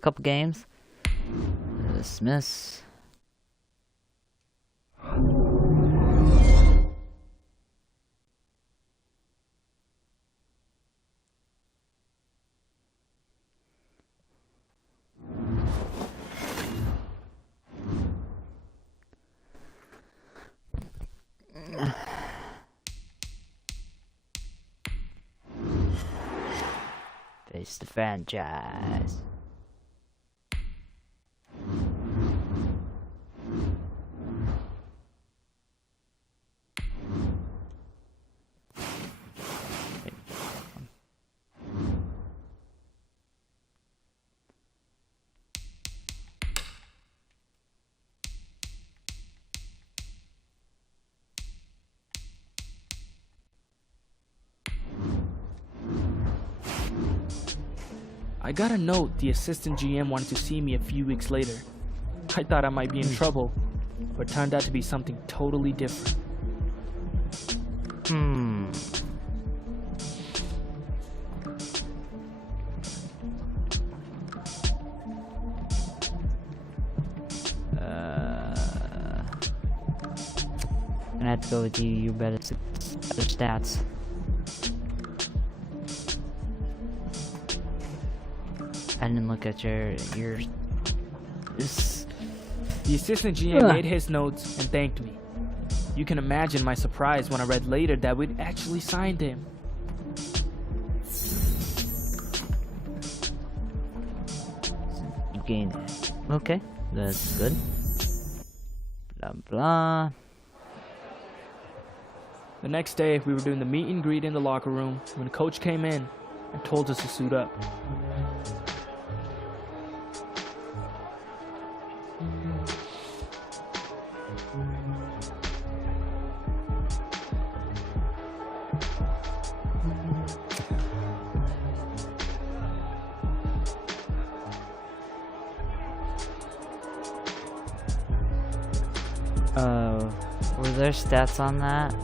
couple games. Dismiss. Face the franchise. I got a note the assistant GM wanted to see me a few weeks later. I thought I might be in trouble, but it turned out to be something totally different. Gonna have to go with you. You better stats. I didn't look at your. The assistant GM made his notes and thanked me. You can imagine my surprise when I read later that we'd actually signed him. You gained it. Okay, that's good. Blah blah. The next day, we were doing the meet and greet in the locker room when the coach came in and told us to suit up. Were there stats on that?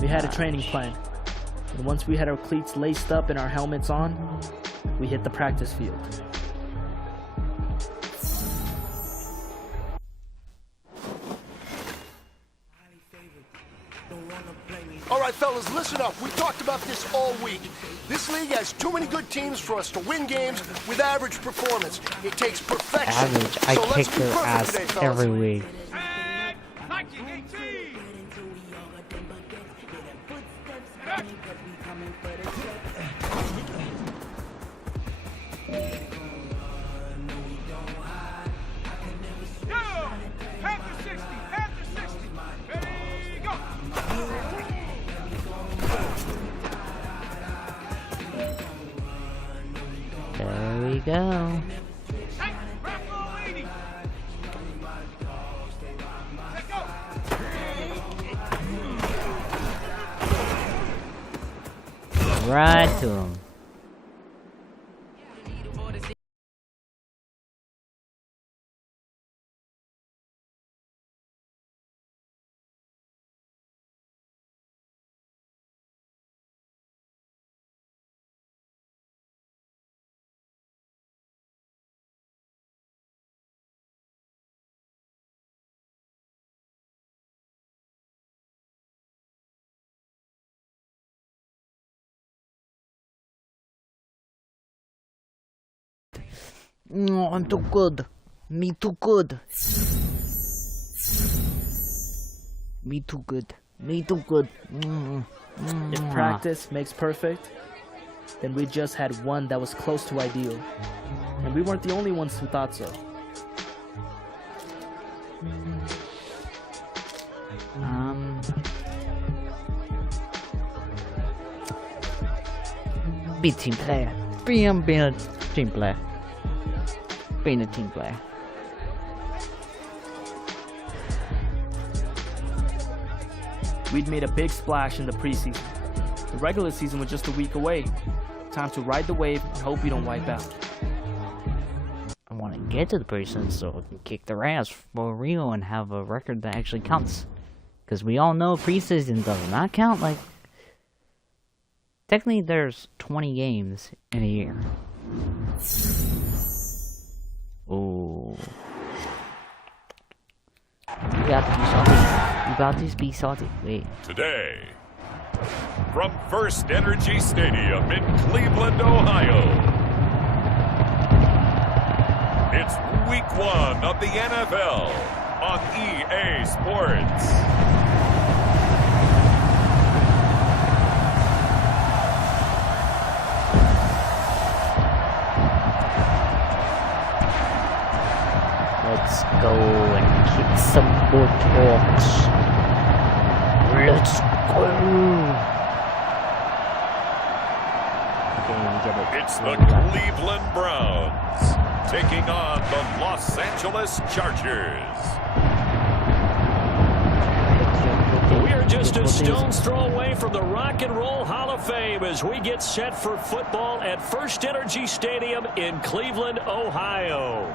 We had a training plan, and once we had our cleats laced up and our helmets on, we hit the practice field. Alright fellas, listen up. We talked about this all week. This league has too many good teams for us to win games with average performance. It takes perfection. Average. I So let's kick be their perfect ass today, fellas. every week. There we go. Right to him. No, I'm too good. Me too good. Me too good. Me too good. If practice makes perfect, then we just had one that was close to ideal. And we weren't the only ones who thought so. Be team player. Being a team player. Being a team player. We'd made a big splash in the preseason. The regular season was just a week away. Time to ride the wave and hope we don't wipe out. I want to get to the preseason so we can kick their ass for real and have a record that actually counts. Because we all know preseason does not count. Like, technically there's 20 games in a year. You got to be salty. You about to be salty. Wait. Today, from First Energy Stadium in Cleveland, Ohio, it's Week 1 of the NFL on EA Sports. Let's go and kick some buttocks. Let's go. Okay, we get it. It's the Cleveland Browns taking on the Los Angeles Chargers. We are just a stone's throw away from the Rock and Roll Hall of Fame as we get set for football at First Energy Stadium in Cleveland, Ohio.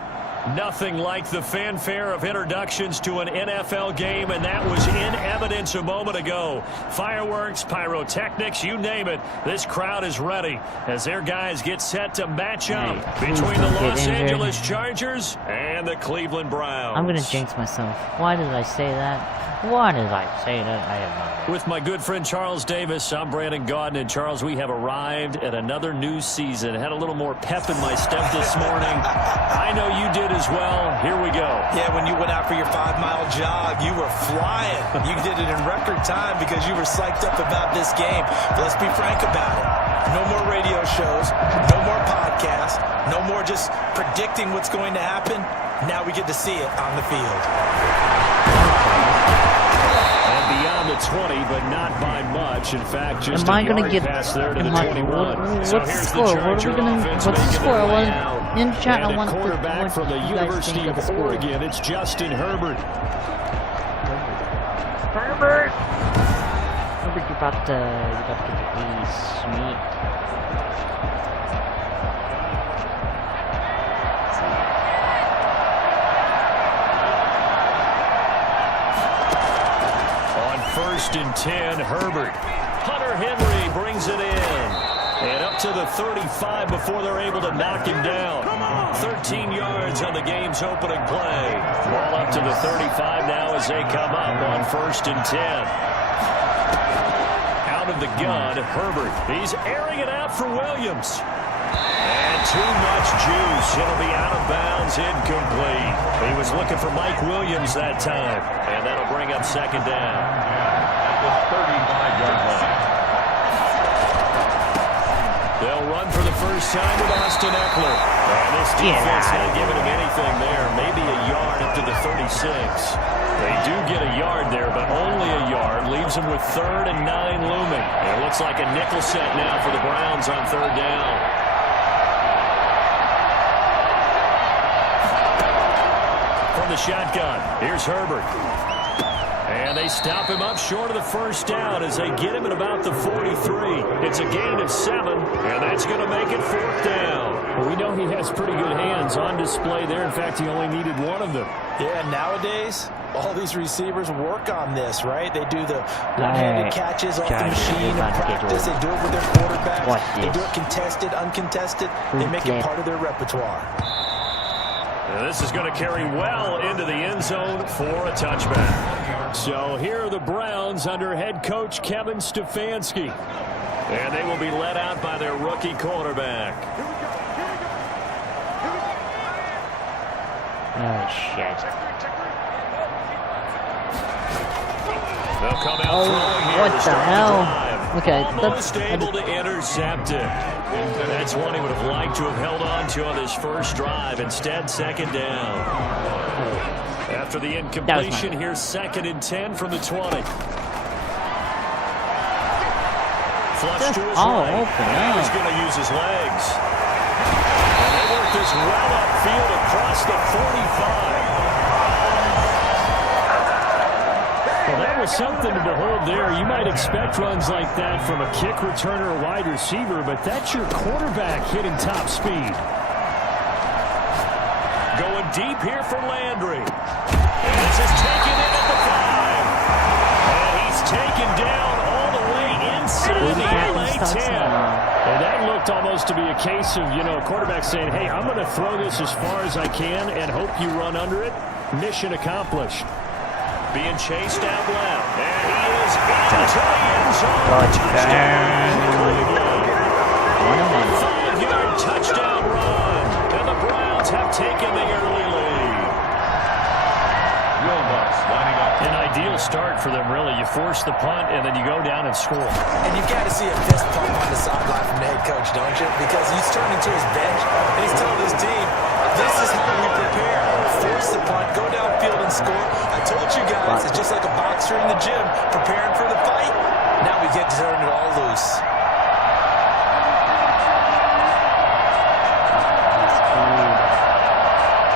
Nothing like the fanfare of introductions to an NFL game, and that was in evidence a moment ago. Fireworks, pyrotechnics, you name it. This crowd is ready as their guys get set to match up between the Los Angeles Chargers and the Cleveland Browns. I'm gonna jinx myself. Why did I say that? Why did I say that? I have no idea. With my good friend Charles Davis, I'm Brandon Gaudin. And Charles, we have arrived at another new season. Had a little more pep in my step this morning. I know you did as well. Here we go. Yeah, when you went out for your 5-mile jog, you were flying. You did it in record time because you were psyched up about this game. But let's be frank about it. No more radio shows, no more podcasts, no more just predicting what's going to happen. Now we get to see it on the field. Beyond the 20, but not by much. In fact, just am I gonna get past there to the 21. What's the score? What are we gonna? What's the score? I want in chat. I want quarterback from the University of Oregon. It's Justin Herbert. Herbert, you about to get these sweet. First and 10, Herbert. Hunter Henry brings it in. And up to the 35 before they're able to knock him down. 13 yards on the game's opening play. Ball up to the 35 now as they come up on first and 10. Out of the gun, Herbert. He's airing it out for Williams. And too much juice. It'll be out of bounds, incomplete. He was looking for Mike Williams that time. And that'll bring up second down. 35-yard line. They'll run for the first time with Austin Eckler. And this defense not giving him anything there. Maybe a yard up to the 36. They do get a yard there, but only a yard. Leaves them with 3rd and 9 looming. It looks like a nickel set now for the Browns on 3rd down. From the shotgun, here's Herbert. And they stop him up short of the first down as they get him at about the 43. It's a gain of 7, and that's going to make it 4th down. Well, we know he has pretty good hands on display there. In fact, he only needed one of them. Yeah, nowadays, all these receivers work on this, right? They do the one-handed catches off the machine in practice. They do it with their quarterbacks. They do it contested, uncontested. They make it part of their repertoire. And this is going to carry well into the end zone for a touchback. So here are the Browns under head coach Kevin Stefanski. And they will be led out by their rookie quarterback. Oh, shit. They'll come out throwing here what to the start hell? the drive. Okay, Almost able to intercept it. That's one he would have liked to have held on to on his first drive. Instead, second down. After the incompletion, here's 2nd and 10 from the 20. Flush to his right. Now he's going to use his legs. And they work this well upfield across the 45. Well, that was something to behold there. You might expect runs like that from a kick returner or wide receiver, but that's your quarterback hitting top speed. Going deep here for Landry. And this is taken in at the 5. And he's taken down all the way inside the LA 10. And that looked almost to be a case of, a quarterback saying, hey, I'm going to throw this as far as I can and hope you run under it. Mission accomplished. being chased out left. And he is into the end zone. Touchdown. 5-yard touchdown run. And the Browns have taken the early lead. An ideal start for them, really. You force the punt, and then you go down and score. And you've got to see a fist pump on the sideline from the head coach, don't you? Because he's turning to his bench, and he's telling his team, this is how we prepare. Force the punt, go downfield and score. I told you guys, it's just like a boxer in the gym preparing for the fight. Now we get to turn it all loose.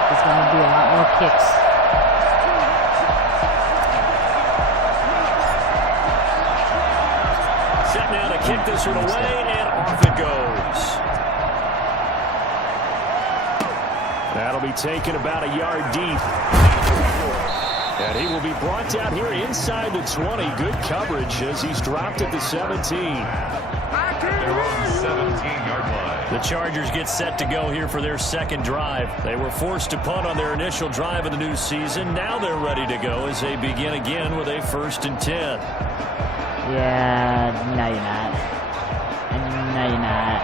There's going to be a lot more kicks. Set now to kick this one away, and off it goes. That'll be taken about a yard deep. And he will be brought down here inside the 20. Good coverage as he's dropped at the 17. They're on the 17-yard line. The Chargers get set to go here for their second drive. They were forced to punt on their initial drive of the new season. Now they're ready to go as they begin again with a 1st and 10. Yeah, no you're not. No you're not.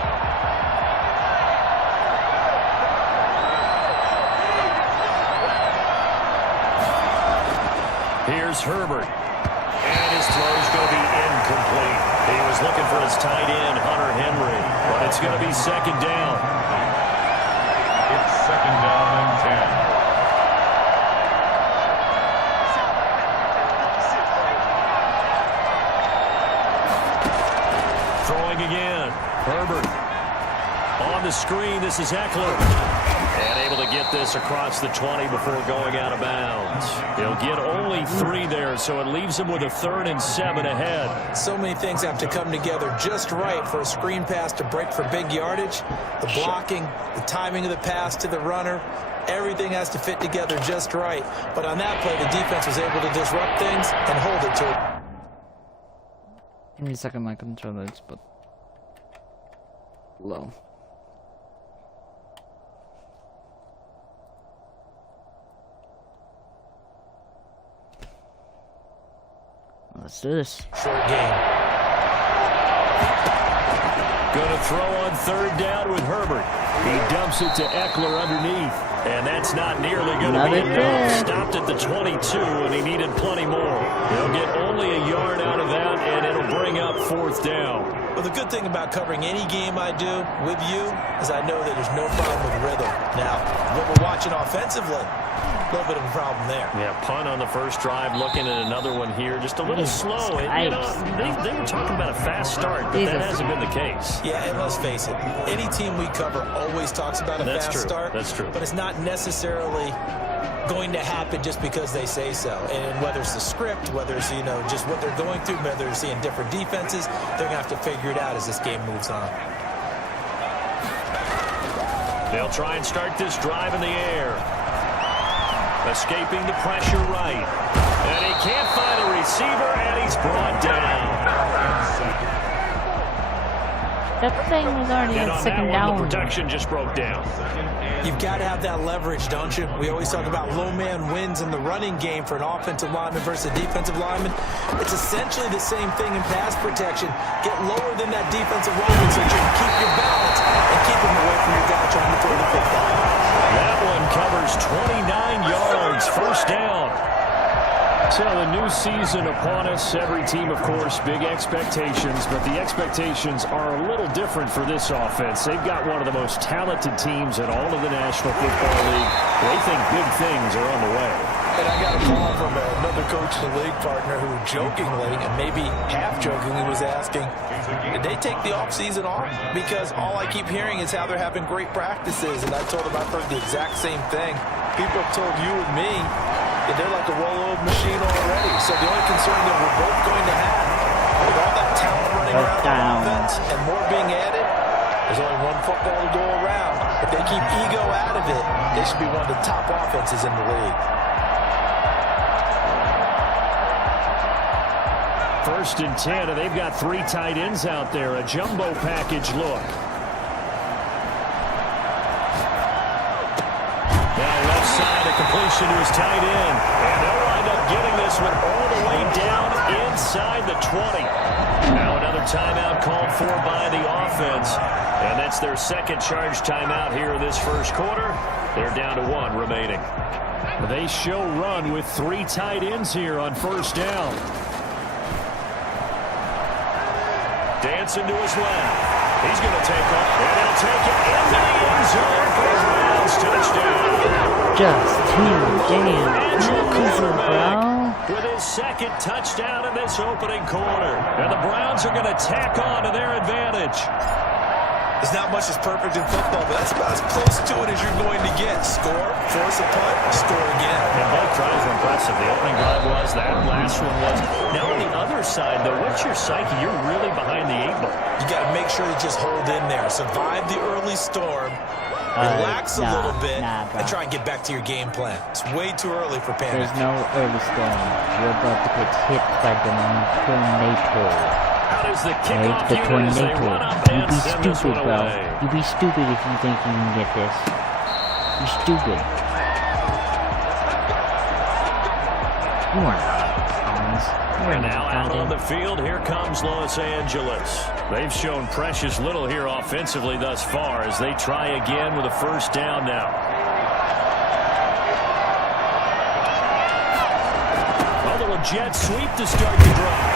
Here's Herbert. And his throw's going to be incomplete. He was looking for his tight end, Hunter Henry. But it's going to be second down. It's second down and 10. Throwing again. Herbert. On the screen, this is Eckler. And able to get this across the 20 before going out of bounds. He'll get only 3 there, so it leaves him with a 3rd and 7 ahead. So many things have to come together just right for a screen pass to break for big yardage. The blocking, the timing of the pass to the runner, everything has to fit together just right. But on that play, the defense was able to disrupt things and hold it to it. Give me a second, my controller is but low. Let's do this. Short game. Going to throw on 3rd down with Herbert. He dumps it to Eckler underneath. And that's not nearly going to be enough. Stopped at the 22, and he needed plenty more. He'll get only a yard out of that, and it'll bring up 4th down. Well, the good thing about covering any game I do with you is I know that there's no problem with rhythm. Now, when we're watching offensively, a little bit of a problem there. Yeah, punt on the first drive, looking at another one here, just a little slow. And, you know, they were talking about a fast start, but that hasn't been the case. Yeah, and let's face it, any team we cover always talks about a fast start. That's true. But it's not necessarily going to happen just because they say so. And whether it's the script, whether it's, you know, just what they're going through, whether they're seeing different defenses, they're going to have to figure it out as this game moves on. They'll try and start this drive in the air. Escaping the pressure right. And he can't find a receiver, and he's brought down. That thing was already And on on second that one, down. the protection just broke down. You've got to have that leverage, don't you? We always talk about low man wins in the running game for an offensive lineman versus a defensive lineman. It's essentially the same thing in pass protection. Get lower than that defensive lineman so you can keep your balance and keep him away from your guy trying to throw the football. That one covers 29 yards, 1st down. So the new season upon us, every team, of course, big expectations, but the expectations are a little different for this offense. They've got one of the most talented teams in all of the National Football League. They think big things are on the way. And I got a call from another coach in the league partner who jokingly, and maybe half-jokingly, was asking, did they take the offseason off? Because all I keep hearing is how they're having great practices, and I told him I've heard the exact same thing. People have told you and me that they're like a well-oiled machine already. So the only concern that we're both going to have, with all that talent running around on offense and more being added, there's only one football to go around. If they keep ego out of it, they should be one of the top offenses in the league. 1st and 10, and they've got 3 tight ends out there. A jumbo package look. Now left side, a completion to his tight end. And they'll line wind up getting this one all the way down inside the 20. Now another timeout called for by the offense. And that's their second charge timeout here in this first quarter. They're down to 1 remaining. They show run with 3 tight ends here on first down. Dancing to his left. He's going to take off, and he'll take it into the end zone for a Browns touchdown. Just too damn easy, bro. With his second touchdown in this opening quarter. And the Browns are going to tack on to their advantage. There's not much that's perfect in football, but that's about as close to it as you're going to get. Score, force a punt, score again. And both drives were impressive. The opening drive was, that last one was. Now on the other side, though, what's your psyche? You're really behind the 8-ball. You got to make sure to just hold in there. Survive the early storm. Relax a little bit and try and get back to your game plan. It's way too early for panic. There's no early storm. You're about to get hit by the tornado. How does the Right, kickoff the unit as they tornado. run up You and be send this stupid, one bro. away? You be stupid if you think you can get this. You stupid. You are not. And now out on the field, here comes Los Angeles. They've shown precious little here offensively thus far as they try again with a first down now. A little jet sweep to start the drive.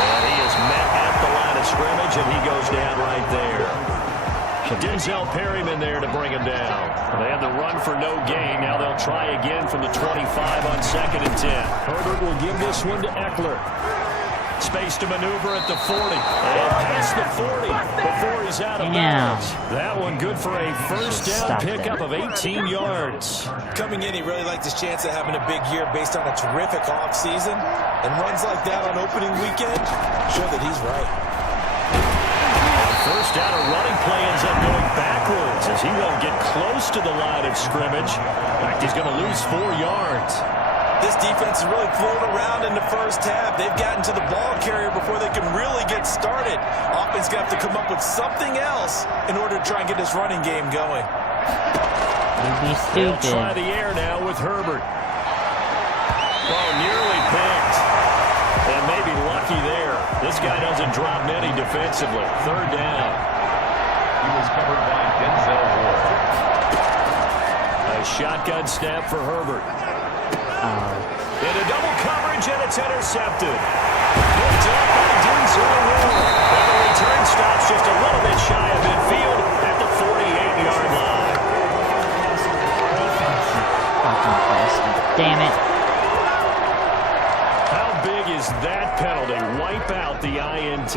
And he is met at the line of scrimmage, and he goes down right there. Denzel Perryman there to bring him down. They had the run for no gain. Now they'll try again from the 25 on 2nd and 10. Herbert will give this one to Eckler. Space to maneuver at the 40. And past the 40 before he's out of bounds. That one good for a first down pickup of 18 yards. Coming in, he really liked his chance of having a big year based on a terrific offseason. And runs like that on opening weekend show that he's right. First down, a running play ends up going backwards as he won't get close to the line of scrimmage. In fact, he's going to lose 4 yards. This defense is really floating around in the first half. They've gotten to the ball carrier before they can really get started. Offense going to have to come up with something else in order to try and get this running game going. You be They'll stupid. try the air now with Herbert. Oh, nearly picked. And maybe lucky there. This guy doesn't drop many defensively. Third down. He was covered by Denzel Ward. A shotgun snap for Herbert. Into double coverage, and it's intercepted. Picked up by Denzel Ward. And the return stops just a little bit shy of midfield at the 48-yard line. Fucking bastard. Damn it. How big is that penalty? Wipe out the INT.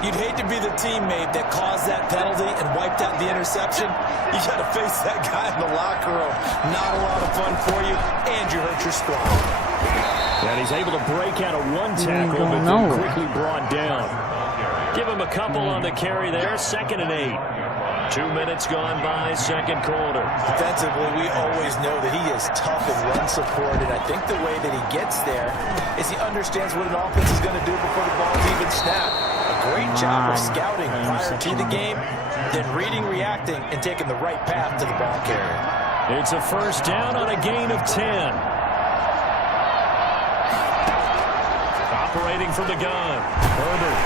You'd hate to be the teammate that caused that penalty and wiped out the interception. You got to face that guy in the locker room. Not a lot of fun for you, and you hurt your squad. And he's able to break out of one tackle, but then quickly brought down. Give him a couple on the carry there. 2nd and 8. 2 minutes gone by, second quarter. Defensively, we always know that he is tough and run support, and I think the way that he gets there is he understands what an offense is going to do before the ball's even snapped. A great job of scouting prior to the game, then reading, reacting, and taking the right path to the ball carrier. It's a first down on a gain of 10. Operating from the gun. Herbert.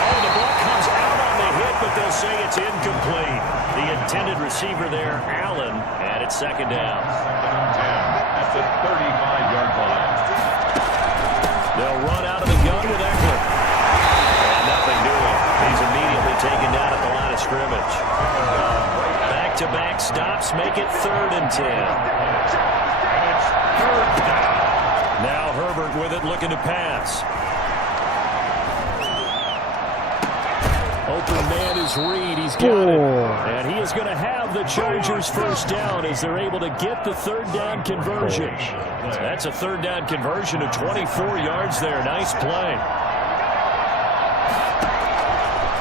Oh, the ball comes out on the hit, but they'll say it's incomplete. The intended receiver there, Allen, and it's second down. 2nd and 10 at the 35-yard line. They'll run out of the gun with Eckler. And nothing doing. He's immediately taken down at the line of scrimmage. Back-to-back stops make it 3rd and 10. And it's 3rd down. Now Herbert with it, looking to pass. Open man is Reed. He's got it. And he is going to have the Chargers first down as they're able to get the 3rd down conversion. That's a 3rd down conversion of 24 yards there. Nice play.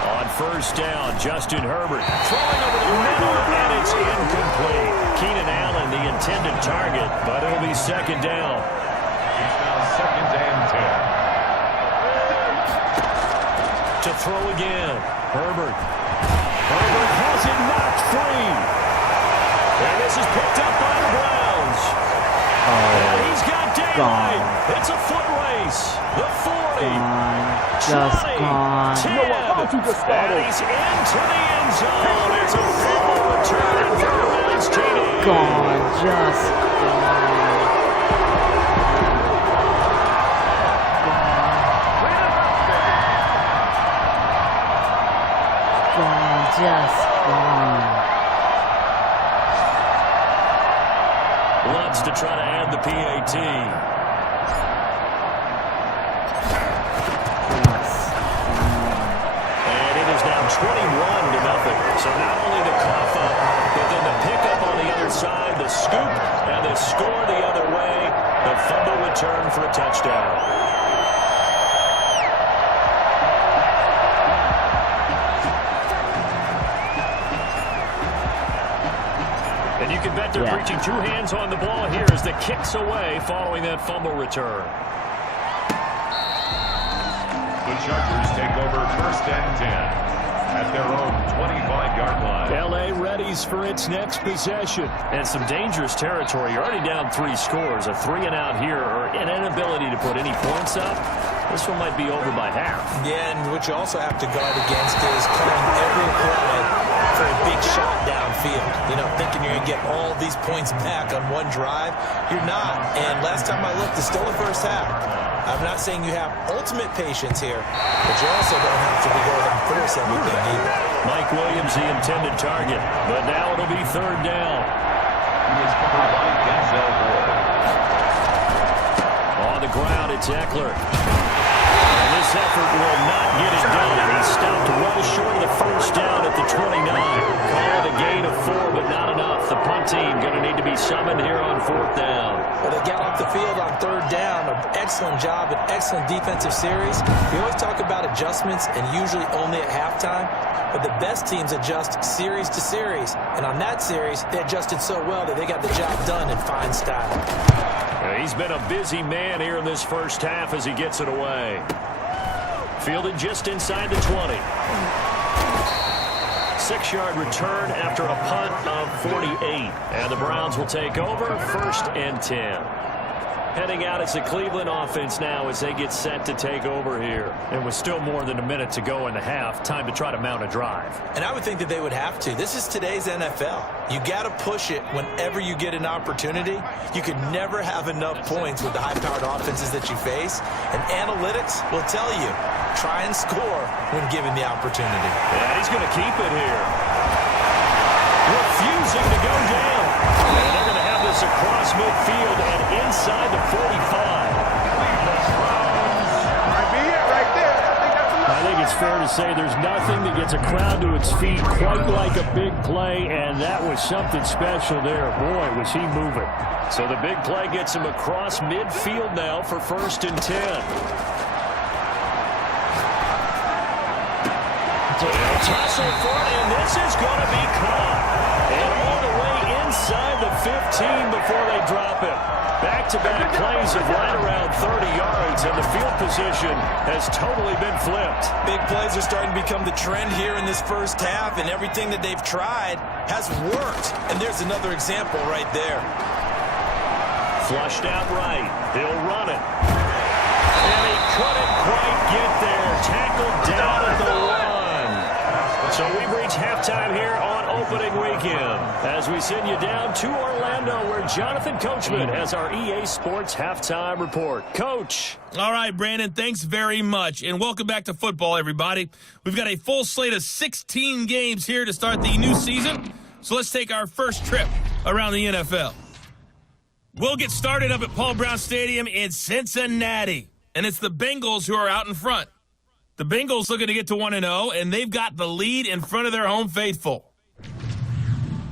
On first down, Justin Herbert throwing over the middle, and it's incomplete. Keenan Allen, the intended target, but it'll be 2nd down. It's now 2nd and 10. To throw again. Herbert. Herbert has it knocked free. And this is picked up by the Browns. And he's got daylight. It's a foot race. The 40. Just 20, gone. 10, and he's into the end zone. It's a fumble return for the Browns TD. Gone. Just gone. Just gone. Lutz to try to add the PAT. And it is now 21-0. So not only the cough up, but then the pickup on the other side, the scoop, and the score the other way. The fumble return for a touchdown. And you can bet they're preaching two hands on the ball here as the kick's away following that fumble return. The Chargers take over 1st and 10 at their own 25-yard line. L.A. readies for its next possession. And some dangerous territory. You're already down 3 scores. A 3-and-out here or an inability to put any points up. This one might be over by half. Yeah, and what you also have to guard against is calling every play for a big shot downfield. You know, thinking you're going to get all these points back on one drive. You're not. And last time I looked, it's still the first half. I'm not saying you have ultimate patience here, but you also don't have to go ahead and force everything either. Mike Williams, the intended target, but now it'll be 3rd down. He is covered by Denzel Ward. On the ground, it's Eckler. And this effort will not get it done. He stopped well short of the 1st down at the 29. Call it a gain of 4, but not enough. The punt team going to need to be summoned here on 4th down. Well, they got off the field on 3rd down. An excellent job, an excellent defensive series. We always talk about adjustments and usually only at halftime. But the best teams adjust series to series. And on that series, they adjusted so well that they got the job done in fine style. He's been a busy man here in this 1st half as he gets it away. Fielded just inside the 20. 6-yard return after a punt of 48. And the Browns will take over 1st and 10. Heading out as the Cleveland offense now as they get set to take over here. And with still more than a minute to go in the half, time to try to mount a drive. And I would think that they would have to. This is today's NFL. You got to push it whenever you get an opportunity. You could never have enough points with the high-powered offenses that you face. And analytics will tell you, try and score when given the opportunity. Yeah, he's going to keep it here. Refusing to go down. And they're going to have this across midfield and inside the 45. I think it's fair to say there's nothing that gets a crowd to its feet quite like a big play, and that was something special there. Boy, was he moving. So the big play gets him across midfield now for 1st and 10. Tussle for it, and this is going to be caught. And all the way inside the 15 before they drop it. Back-to-back plays of right around 30 yards, and the field position has totally been flipped. Big plays are starting to become the trend here in this 1st half, and everything that they've tried has worked. And there's another example right there. Flushed out right. He'll run it. And he couldn't quite get there. Tackled down at the 1. So we've reached halftime here on opening weekend as we send you down to Orlando where Jonathan Coachman has our EA Sports halftime report. Coach. All right, Brandon, thanks very much. And welcome back to football, everybody. We've got a full slate of 16 games here to start the new season. So let's take our first trip around the NFL. We'll get started up at Paul Brown Stadium in Cincinnati. And it's the Bengals who are out in front. The Bengals looking to get to 1-0, and they've got the lead in front of their home faithful.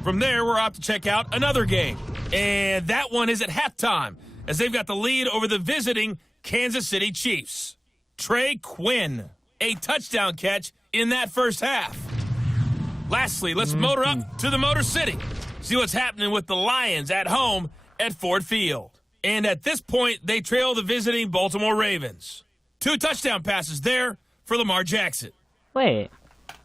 From there, we're off to check out another game. And that one is at halftime, as they've got the lead over the visiting Kansas City Chiefs. Trey Quinn, a touchdown catch in that 1st half. Lastly, let's motor up to the Motor City. See what's happening with the Lions at home at Ford Field. And at this point, they trail the visiting Baltimore Ravens. 2 touchdown passes there for Lamar Jackson. Wait,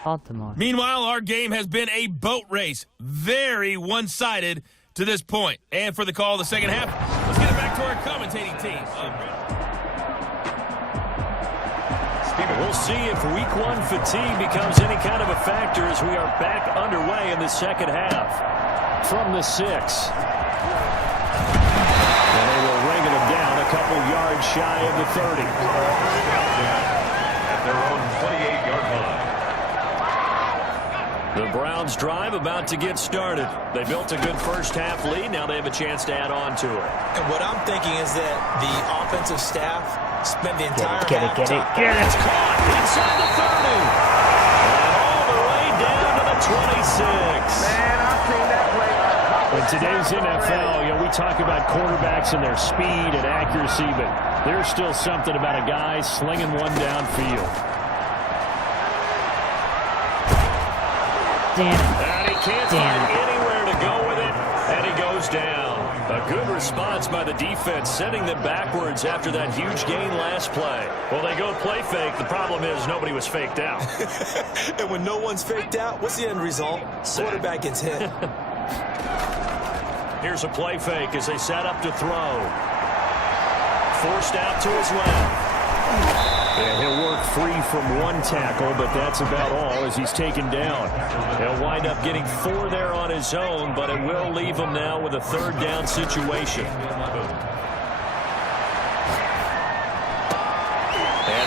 Baltimore. Meanwhile, our game has been a boat race. Very one-sided to this point. And for the call of the second half, let's get it back to our commentating team. We'll see if week 1 fatigue becomes any kind of a factor as we are back underway in the second half. From the 6. And they will ring him down a couple yards shy of the 30. At their own 28-yard line. The Browns drive about to get started. They built a good first half lead. Now they have a chance to add on to it. And what I'm thinking is that the offensive staff spent the entire Get it. It's caught inside the 30. And all the way down to the 26. Man, I've seen that play. In today's NFL, we talk about quarterbacks and their speed and accuracy, but there's still something about a guy slinging one downfield. Damn it. And he can't find anywhere to go with it, and he goes down. A good response by the defense, sending them backwards after that huge gain last play. Well, they go play fake. The problem is nobody was faked out. And when no one's faked out, what's the end result? Quarterback gets hit. Here's a play fake as they set up to throw. Forced out to his left. And he'll work free from one tackle, but that's about all as he's taken down. He'll wind up getting 4 there on his own, but it will leave him now with a 3rd down situation. And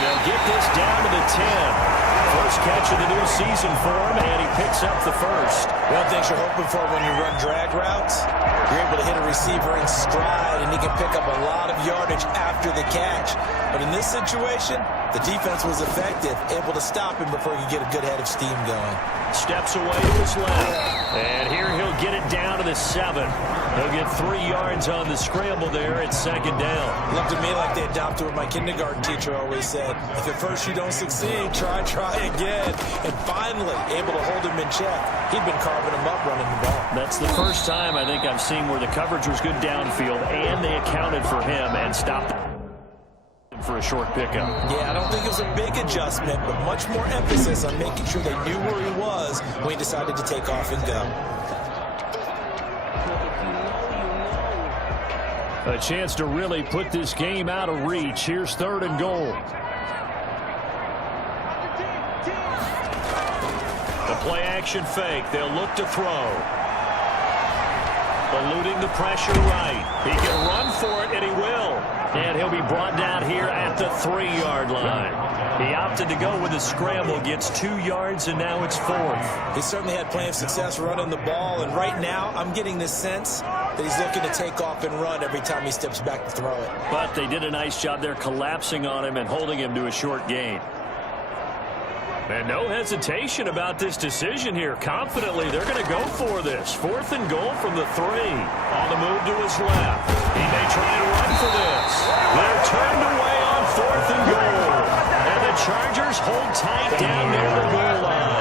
they'll get this down to the 10. First catch of the new season for him, and he picks up the first. One thing you're hoping for when you run drag routes, you're able to hit a receiver in stride, and he can pick up a lot of yardage after the catch. But in this situation, the defense was effective, able to stop him before he could get a good head of steam going. Steps away to his left. And here he'll get it down to the 7. He'll get 3 yards on the scramble there at 2nd down. Looked to me like they adopted what my kindergarten teacher always said. If at first you don't succeed, try again. And finally, able to hold him in check. He'd been carving him up running the ball. That's the first time I think I've seen where the coverage was good downfield, and they accounted for him and stopped him for a short pickup. Yeah, I don't think it was a big adjustment, but much more emphasis on making sure they knew where he was when he decided to take off and go. A chance to really put this game out of reach. Here's 3rd and goal. The play action fake. They'll look to throw. Eluding the pressure right. He can run for it, and he will. And he'll be brought down here at the 3-yard line. He opted to go with a scramble, gets 2 yards, and now it's 4th. He certainly had plenty of success running the ball, and right now I'm getting this sense that he's looking to take off and run every time he steps back to throw it. But they did a nice job there collapsing on him and holding him to a short gain. And no hesitation about this decision here. Confidently, they're going to go for this. 4th and goal from the 3. On the move to his left. He may try and run for this. They're turned away on 4th and goal. And the Chargers hold tight down near the goal line.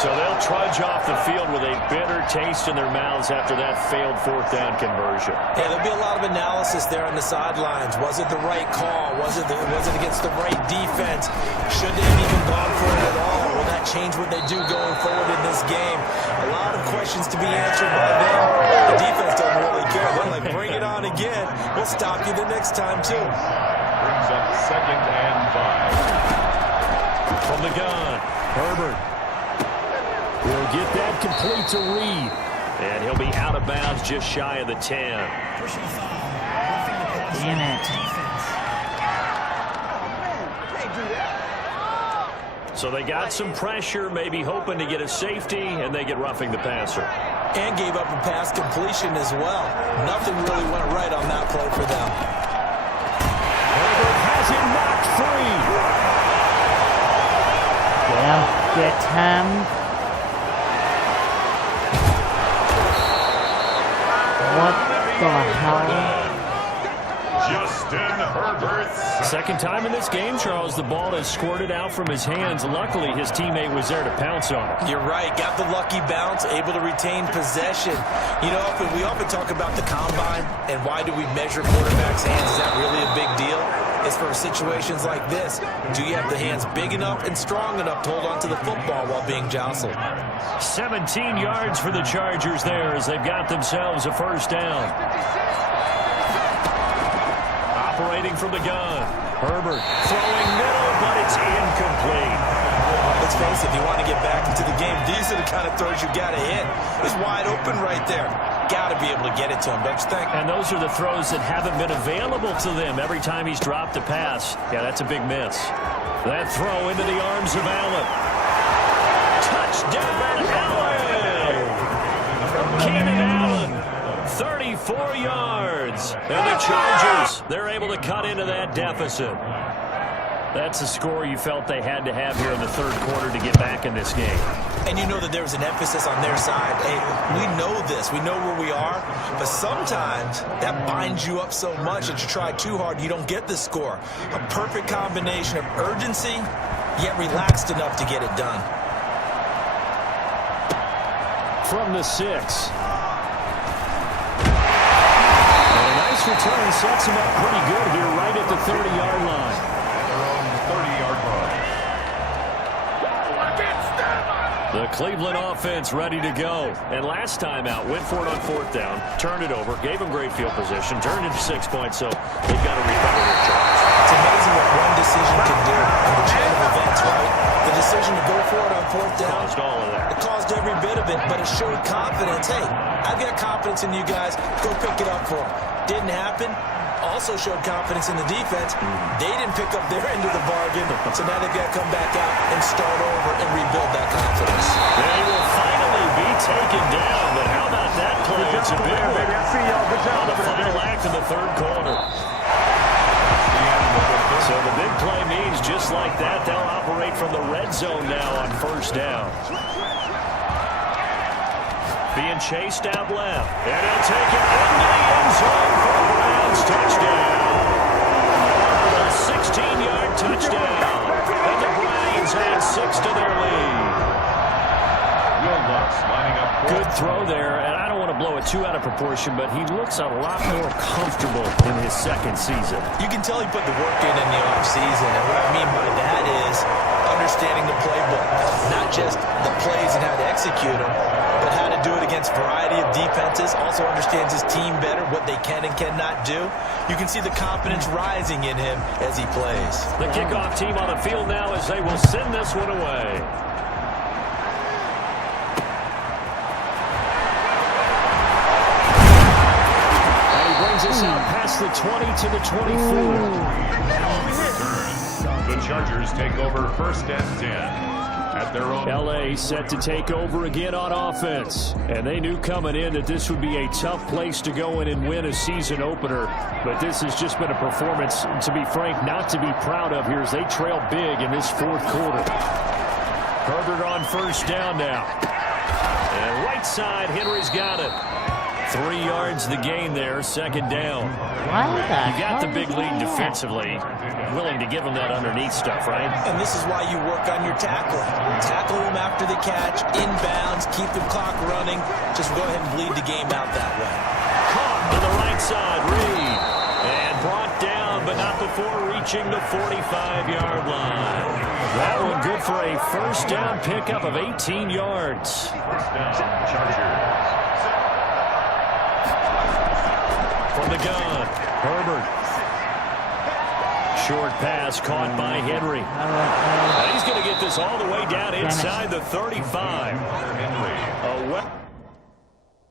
So they'll trudge off the field with a bitter taste in their mouths after that failed 4th down conversion. Yeah, there'll be a lot of analysis there on the sidelines. Was it the right call? Was it against the right defense? Should they have even gone for it at all? Will that change what they do going forward in this game? A lot of questions to be answered by them. The defense doesn't really care. They're like, bring it on again. We'll stop you the next time, too. Brings up 2nd and 5. From the gun, Herbert. He'll get that complete to Reed. And he'll be out of bounds just shy of the 10. Damn it. So they got some pressure, maybe hoping to get a safety, and they get roughing the passer. And gave up a pass completion as well. Nothing really went right on that play for them. Herbert has him knocked free. Yeah, get him. What the hell? Justin Herbert's 2nd time in this game, Charles, the ball has squirted out from his hands. Luckily, his teammate was there to pounce on it. You're right. Got the lucky bounce, able to retain possession. You know, we often talk about the combine and why do we measure quarterbacks' hands? Is that really a big deal? It's for situations like this. Do you have the hands big enough and strong enough to hold on to the football while being jostled? 17 yards for the Chargers there as they've got themselves a 1st down. operating from the gun. Herbert throwing middle, but it's incomplete. Let's face it, if you want to get back into the game, these are the kind of throws you got to hit. It's wide open right there. Got to be able to get it to him, don't you think? And those are the throws that haven't been available to them every time he's dropped a pass. Yeah, that's a big miss. That throw into the arms of Allen. Touchdown, Allen! Keenan Allen, 34 yards. And the Chargers, they're able to cut into that deficit. That's a score you felt they had to have here in the third quarter to get back in this game. And you know that there was an emphasis on their side. Hey, we know this. We know where we are. But sometimes that binds you up so much that you try too hard, you don't get the score. A perfect combination of urgency, yet relaxed enough to get it done. From the 6. And a nice return sets him up pretty good here right at the 30-yard line. 30-yard line. The Cleveland offense ready to go. And last time out, went for it on 4th down, turned it over, gave them great field position, turned into 6 points, so they've got to recover their charge. It's amazing what one decision can do in the chain of events, right? The decision to go for it on 4th down. Caused all of that. It caused every bit of it, but it showed confidence. Hey, I've got confidence in you guys. Go pick it up for them. Didn't happen. Also showed confidence in the defense. They didn't pick up their end of the bargain, so now they've got to come back out and start over and rebuild that confidence. They will finally be taken down, but how about that play? It's a big one. On the final act of the third quarter. So the big play means just like that, they'll operate from the red zone now on 1st down. Being chased out left, and he'll take it into the end zone for a Browns touchdown. A 16-yard touchdown, and the Browns add 6 to their lead. Good throw there, and I don't want to blow it too out of proportion, but he looks a lot more comfortable in his second season. You can tell he put the work in the offseason, and what I mean by that is understanding the playbook, not just the plays and how to execute them, but how to do it against a variety of defenses. Also understands his team better, what they can and cannot do. You can see the confidence rising in him as he plays. The kickoff team on the field now as they will send this one away. And he brings us out past the 20 to the 24. The Chargers take over 1st and 10. At their own. LA set to take over again on offense. And they knew coming in that this would be a tough place to go in and win a season opener. But this has just been a performance, to be frank, not to be proud of here as they trail big in this 4th quarter. Herbert on 1st down now. And right side, Henry's got it. 3 yards the gain there, 2nd down. You got the big lead defensively. Willing to give him that underneath stuff, right? And this is why you work on your tackling. Tackle them after the catch, inbounds, keep the clock running. Just go ahead and bleed the game out that way. Caught on the right side, Reed. And brought down, but not before reaching the 45-yard line. That one good for a 1st down pickup of 18 yards. 1st down, Chargers. From the gun, Herbert. Short pass caught by Henry. And he's going to get this all the way down inside the 35. A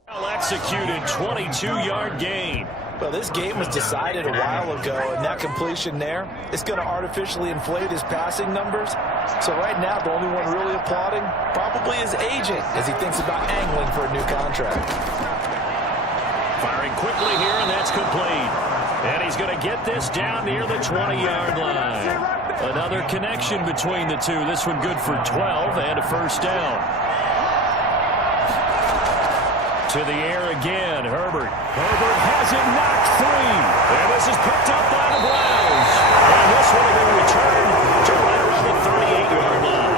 well-executed 22-yard gain. Well, this game was decided a while ago, and that completion there is going to artificially inflate his passing numbers. So right now, the only one really applauding probably his agent as he thinks about angling for a new contract. Firing quickly here, and that's complete. And he's going to get this down near the 20-yard line. Another connection between the two. This one good for 12 and a 1st down. To the air again, Herbert. Herbert has it knocked free. And this is picked up by the Browns. And this one will be returned to right around the 38-yard line.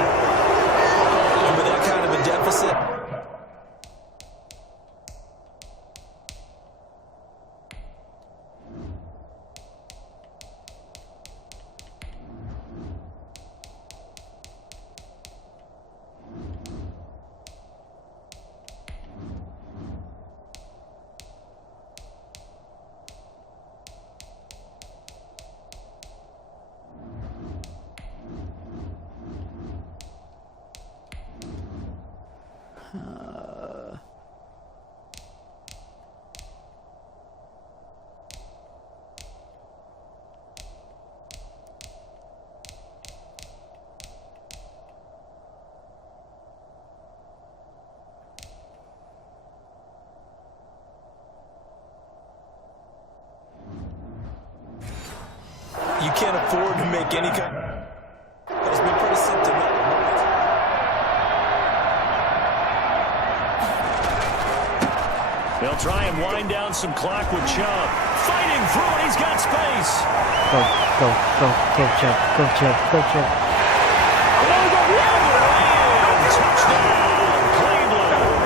And with that kind of a deficit, You can't afford to make any kind. It's been pretty sentimental. They'll try and wind down some clock with Chubb. Fighting through it, he's got space. Go, go, go, go, Chubb, go, Chubb, go, Chubb. Touchdown, Cleveland.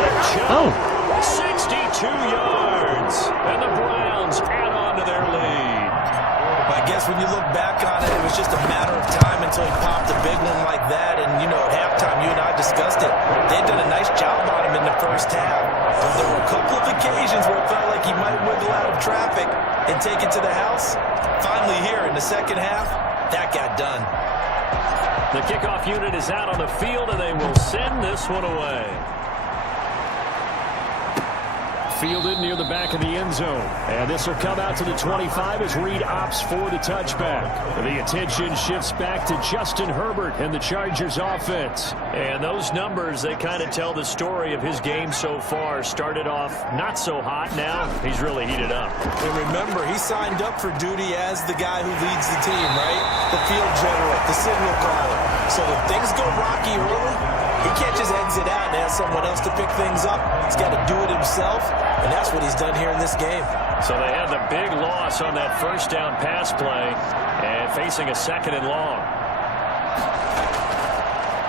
Nick Chubb, Oh. 62 yards. And the Browns add on to their lead. I guess when you look back on it, it was just a matter of time until he popped a big one like that. And, you know, at halftime, you and I discussed it. They'd done a nice job on him in the first half. But there were a couple of occasions where it felt like he might wiggle out of traffic and take it to the house. Finally here in the second half, that got done. The kickoff unit is out on the field, and they will send this one away. Fielded near the back of the end zone. And this will come out to the 25 as Reed opts for the touchback. The attention shifts back to Justin Herbert and the Chargers offense. And those numbers, they kind of tell the story of his game so far. Started off not so hot. Now he's really heated up. And remember, he signed up for duty as the guy who leads the team, right? The field general, the signal caller. So when things go rocky early, he can't just exit out and ask someone else to pick things up. He's got to do it himself, and that's what he's done here in this game. So they had the big loss on that first down pass play and facing a second and long.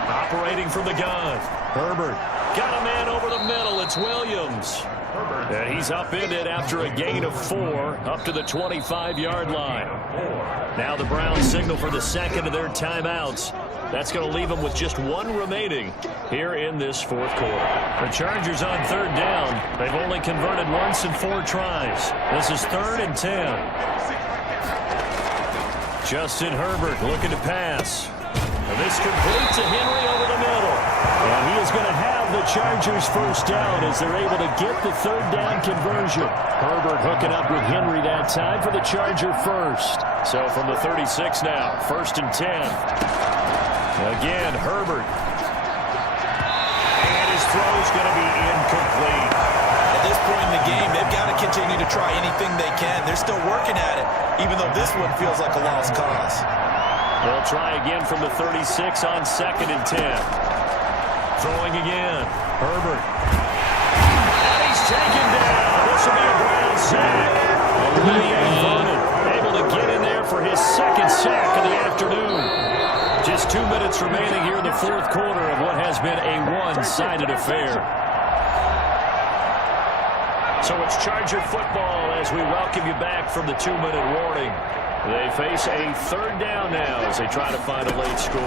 Operating from the gun. Herbert got a man over the middle. It's Williams. And he's upended after a gain of 4 up to the 25-yard line. Now the Browns signal for the second of their timeouts. That's going to leave them with just 1 remaining here in this fourth quarter. The Chargers on third down. They've only converted once in 4 tries. This is 3rd and 10. Justin Herbert looking to pass. And this complete to Henry over the middle. And he is going to have the Chargers first down as they're able to get the third down conversion. Herbert hooking up with Henry that time for the Charger first. So from the 36 now, 1st and 10. Again, Herbert. And his throw is going to be incomplete. At this point in the game, they've got to continue to try anything they can. They're still working at it, even though this one feels like a lost cause. They'll try again from the 36 on 2nd and 10. Throwing again. Herbert. And he's taken down. This will be a Brown sack. Olivier Vernon able to get in there for his 2nd sack of the afternoon. Just 2 minutes remaining here in the fourth quarter of what has been a one-sided affair. So it's Charger football as we welcome you back from the 2-minute warning. They face a third down now as they try to find a late score.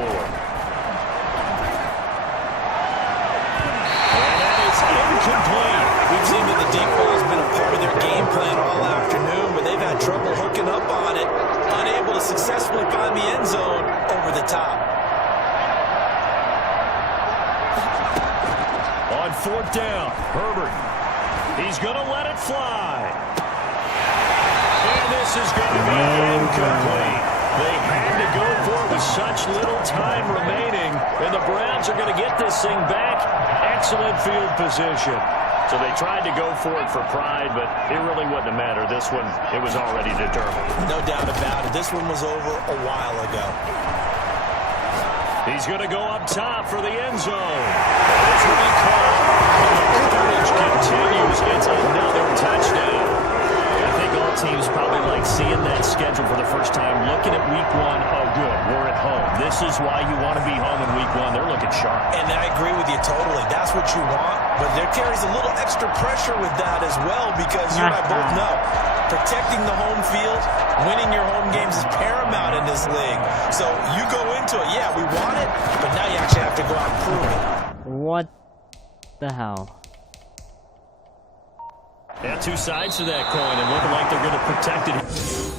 And that is incomplete. We've seen that the deep ball has been a part of their game plan all afternoon, but they've had trouble hooking up on it, unable to successfully find the end zone over the top. On 4th down, Herbert. He's going to let it fly. And this is going to be incomplete. They had to go for it with such little time remaining, and the Browns are going to get this thing back. Excellent field position. So they tried to go for it for pride, but it really wouldn't have mattered. This one, it was already determined. No doubt about it. This one was over a while ago. He's going to go up top for the end zone. That's what he called. The coverage continues. It's another touchdown. I think all teams probably like seeing that schedule for the first time, looking at week 1. Oh, good, we're at home. This is why you want to be home in week 1. They're looking sharp. And I agree with you totally. That's what you want. But there carries a little extra pressure with that as well, because you and I both know protecting the home field, winning your home games is paramount in this league. So you go into it, yeah, we want it, but now you actually have to go out and prove it. What the hell? Yeah, 2 sides to that coin, and looking like they're going to protect it.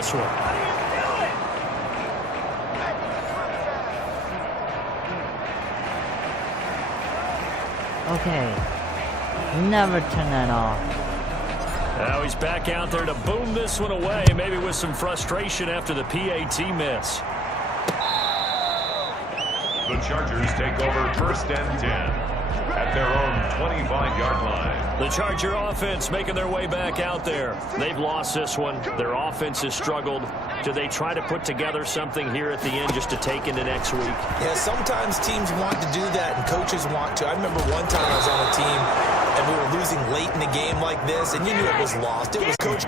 this one. Okay. Never turn that off. Now he's back out there to boom this one away, maybe with some frustration after the PAT miss. The Chargers take over 1st and 10 at their own 25-yard line. The Charger offense making their way back out there. They've lost this one. Their offense has struggled. Do they try to put together something here at the end just to take into next week? Yeah, sometimes teams want to do that and coaches want to. I remember one time I was on a team and we were losing late in a game like this, and you knew it was lost. It was coach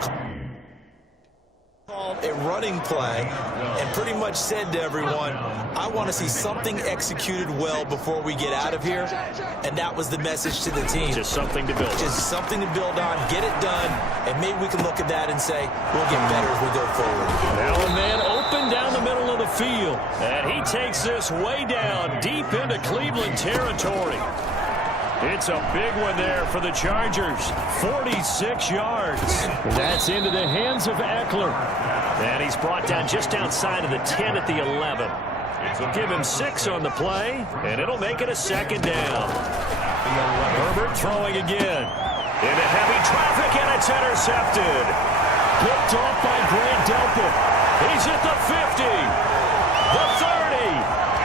called a running play and pretty much said to everyone, I want to see something executed well before we get out of here, and that was the message to the team. Just something to build on. Just something to build on, get it done, and maybe we can look at that and say, we'll get better as we go forward. Now a man open down the middle of the field, and he takes this way down deep into Cleveland territory. It's a big one there for the Chargers. 46 yards. That's into the hands of Eckler. And he's brought down just outside of the 10 at the 11. Give him 6 on the play, and it'll make it a 2nd down. Herbert throwing again. Into heavy traffic, and it's intercepted. Picked off by Grant Delpit. He's at the 50, the 30,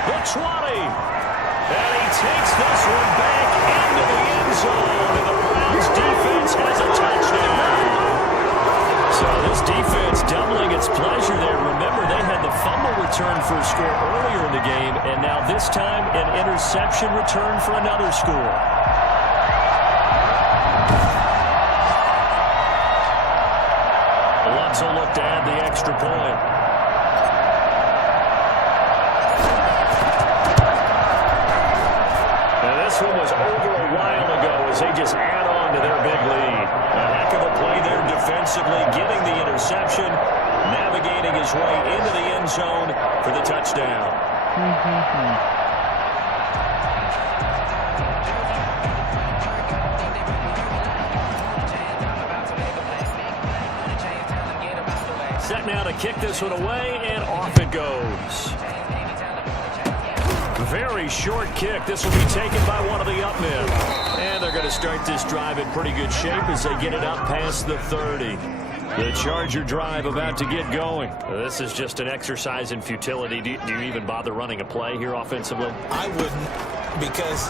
the 20. And he takes this one back into the end zone, and the Browns defense has a touchdown. So this defense doubling its pleasure there. Remember, they had the fumble return for a score earlier in the game, and now this time an interception return for another score. Lutz will look to add the extra point. This one was over a while ago as they just add on to their big lead. A heck of a play there defensively, getting the interception, navigating his way into the end zone for the touchdown. Set now to kick this one away, and off it goes. Very short kick. This will be taken by one of the up men. And they're going to start this drive in pretty good shape as they get it up past the 30. The Charger drive about to get going. This is just an exercise in futility. Do you even bother running a play here offensively? I wouldn't, because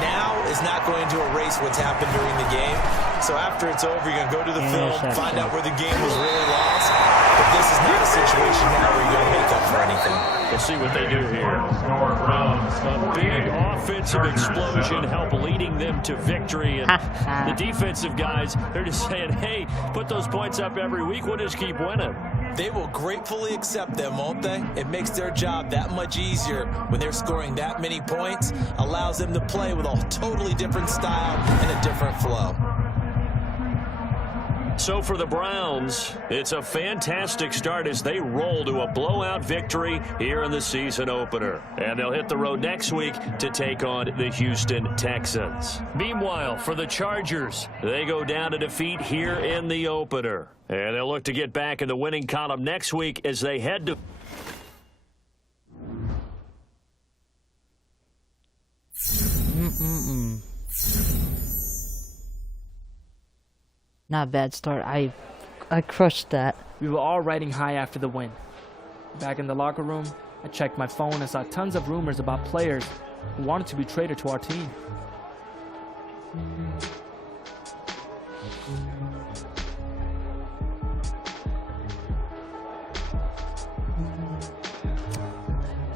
now is not going to erase what's happened during the game. So after it's over, you're going to go to the film, find out where the game was really lost. But this is not a situation now where you're going to make up for anything. We'll see what they do here. A big offensive explosion help leading them to victory. And the defensive guys, they're just saying, hey, put those points up every week. We'll just keep winning. They will gratefully accept them, won't they? It makes their job that much easier when they're scoring that many points. Allows them to play with a totally different style and a different flow. So for the Browns, it's a fantastic start as they roll to a blowout victory here in the season opener. And they'll hit the road next week to take on the Houston Texans. Meanwhile, for the Chargers, they go down to defeat here in the opener. And they'll look to get back in the winning column next week as they head to... Not a bad start. I crushed that. We were all riding high after the win. Back in the locker room, I checked my phone and saw tons of rumors about players who wanted to be traded to our team.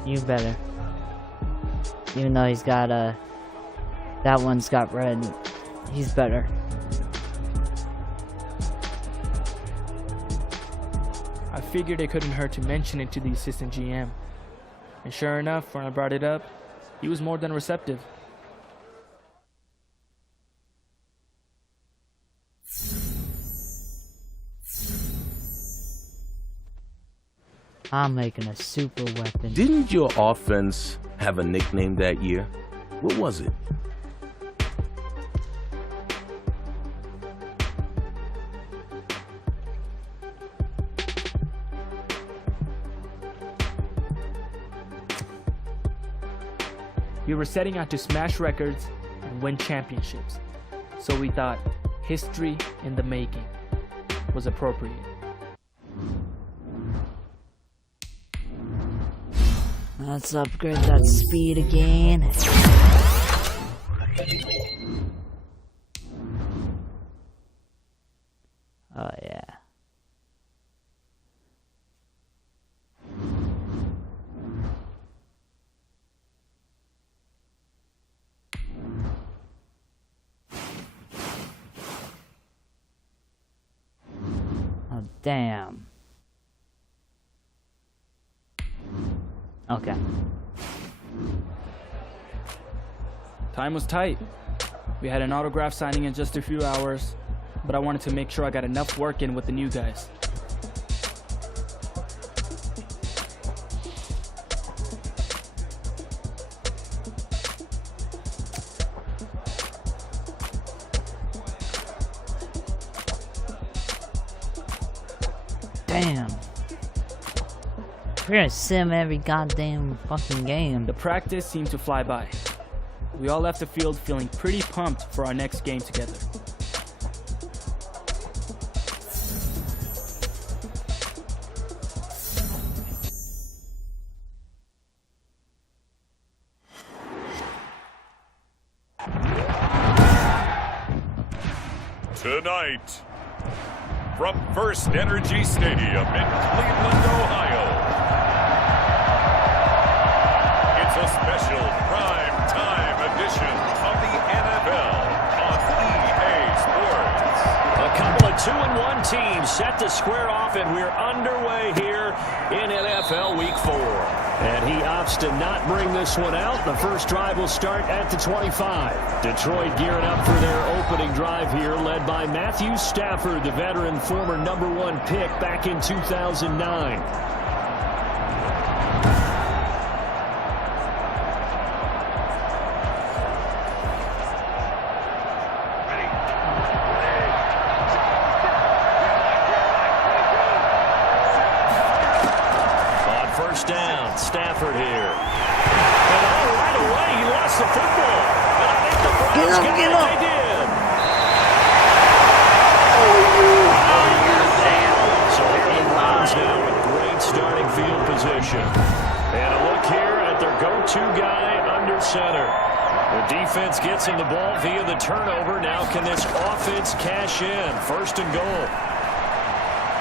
You better. Even though he's got that one's got red, he's better. I figured it couldn't hurt to mention it to the assistant GM. And sure enough, when I brought it up, he was more than receptive. I'm making a super weapon. Didn't your offense have a nickname that year? What was it? We were setting out to smash records and win championships. So we thought history in the making was appropriate. Let's upgrade that speed again. Oh yeah. Oh damn. Okay. Time was tight. We had an autograph signing in just a few hours, but I wanted to make sure I got enough work in with the new guys. Damn. We're gonna sim every goddamn fucking game. The practice seemed to fly by. We all left the field feeling pretty pumped for our next game together. Tonight, from First Energy Stadium in Cleveland, Ohio, it's a special prime time edition of the NFL on EA Sports. A couple of 2-1 teams set to square off, and we're underway here in NFL Week 4. And he opts to not bring this one out. The first drive will start at the 25. Detroit gearing up for their opening drive here, led by Matthew Stafford, the veteran, former #1 pick back in 2009. First down, Stafford here. And right away, he lost the football. And I think the Browns got it. They did. So here are the Browns now with great starting field position. And a look here at their go-to guy under center. The defense gets him the ball via the turnover. Now can this offense cash in? First and goal.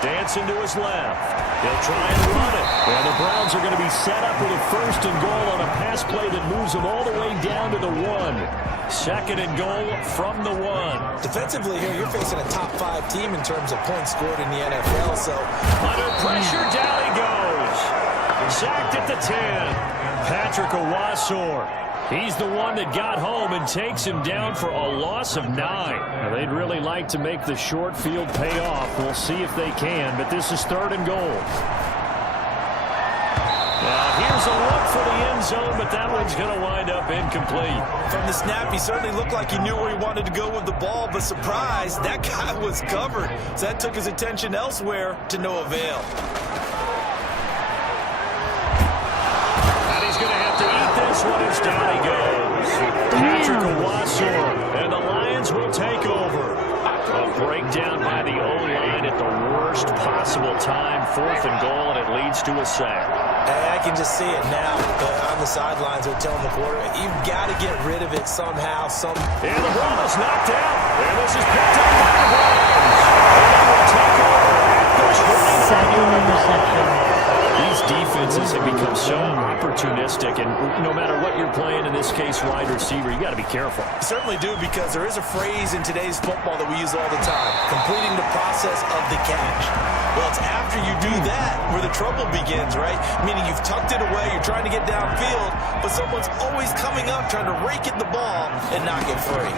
Dancing to his left. They'll try and run it. And the Browns are going to be set up with a first and goal on a pass play that moves them all the way down to the 1. Second and goal from the 1. Defensively here, you're facing a top 5 team in terms of points scored in the NFL, so... Under pressure, down he goes. Sacked at the 10. Patrick Owasor. He's the one that got home and takes him down for a loss of 9. Now, they'd really like to make the short field pay off. We'll see if they can, but this is third and goal. Now, here's a look for the end zone, but that one's going to wind up incomplete. From the snap, he certainly looked like he knew where he wanted to go with the ball, but surprise, that guy was covered. So that took his attention elsewhere to no avail. And he's going to have to eat this one as down he goes. Patrick Owasor, and the Lions will take over. A breakdown by the O-line at the worst possible time. Fourth and goal, and it leads to a sack. I can just see it now. On the sidelines, they're telling the quarterback, you've got to get rid of it somehow. And the ball is knocked out. And this is picked up by the Browns. And they will take over at the 29. These defenses have become so opportunistic, and no matter what you're playing, in this case wide receiver, you got to be careful. You certainly do, because there is a phrase in today's football that we use all the time: completing the process of the catch. Well, it's after you do that where the trouble begins, right? Meaning you've tucked it away, you're trying to get downfield, but someone's always coming up trying to rake at the ball and knock it free.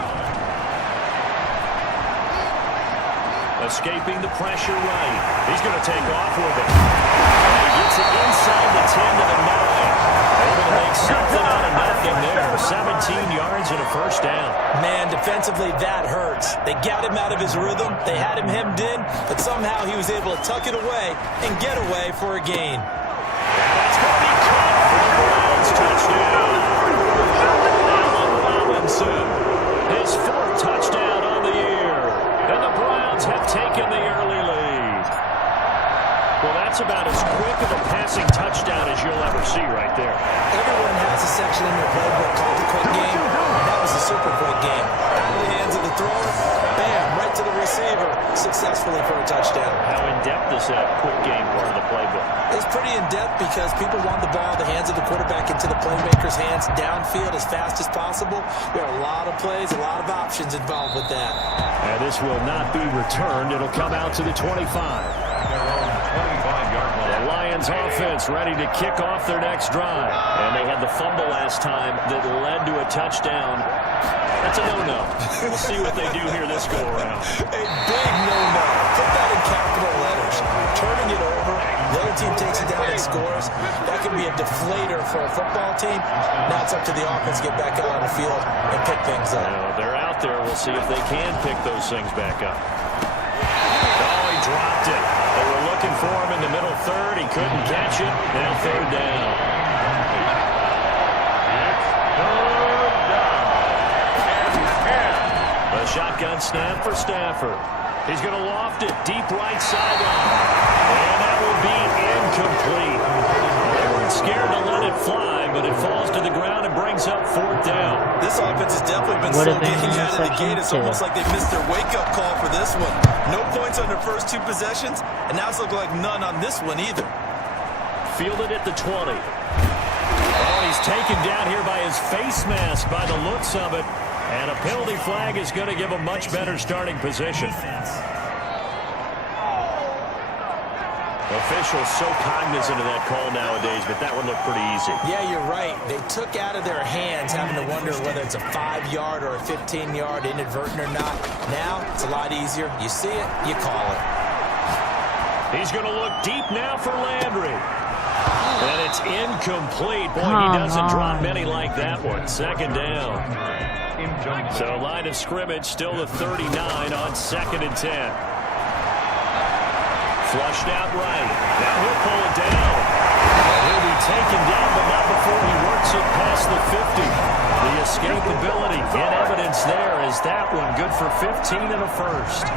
Escaping the pressure right. He's going to take off with it. And he gets it inside the 10 to the 9. Able to make something out of nothing there. 17 yards and a first down. Man, defensively, that hurts. They got him out of his rhythm. They had him hemmed in, but somehow he was able to tuck it away and get away for a gain. And that's going to be caught for the Browns. Touchdown. of a passing touchdown as you'll ever see right there. Everyone has a section in their playbook called the quick game. That was a super quick game. Out of the hands of the thrower, bam, right to the receiver, successfully for a touchdown. How in-depth is that quick game part of the playbook? It's pretty in-depth because people want the ball in the hands of the quarterback into the playmaker's hands downfield as fast as possible. There are a lot of plays, a lot of options involved with that. And this will not be returned. It'll come out to the 25. The Lions offense ready to kick off their next drive. And they had the fumble last time that led to a touchdown. That's a no-no. We'll see what they do here this go-around. A big no-no. Put that in capital letters. Turning it over, the other team takes it down and scores. That could be a deflator for a football team. Now it's up to the offense to get back out on the field and pick things up. Well, they're out there. We'll see if they can pick those things back up. Oh, he dropped it. They were looking for him in the middle third. He couldn't catch it. Now third down. A shotgun snap for Stafford. He's going to loft it deep right sideline. And that will be incomplete. They weren't scared to let it fly, but it falls to the ground and brings up fourth down. This offense has definitely been slow getting out of the gate. It's almost like they missed their wake-up call for this one. No points on their first 2 possessions, and now it's looking like none on this one either. Fielded at the 20. Oh, he's taken down here by his face mask by the looks of it. And a penalty flag is going to give a much better starting position. Officials so cognizant of that call nowadays, but that one looked pretty easy. Yeah, you're right. They took out of their hands having to wonder whether it's a 5-yard or a 15-yard inadvertent or not. Now, it's a lot easier. You see it, you call it. He's going to look deep now for Landry. And it's incomplete. Boy, he doesn't drop many like that one. Second down. So line of scrimmage still the 39 on 2nd and 10. Flushed out right. Now he'll pull it down. And he'll be taken down, but not before he works it past the 50. The escapability in evidence there is that one good for 15 and a first.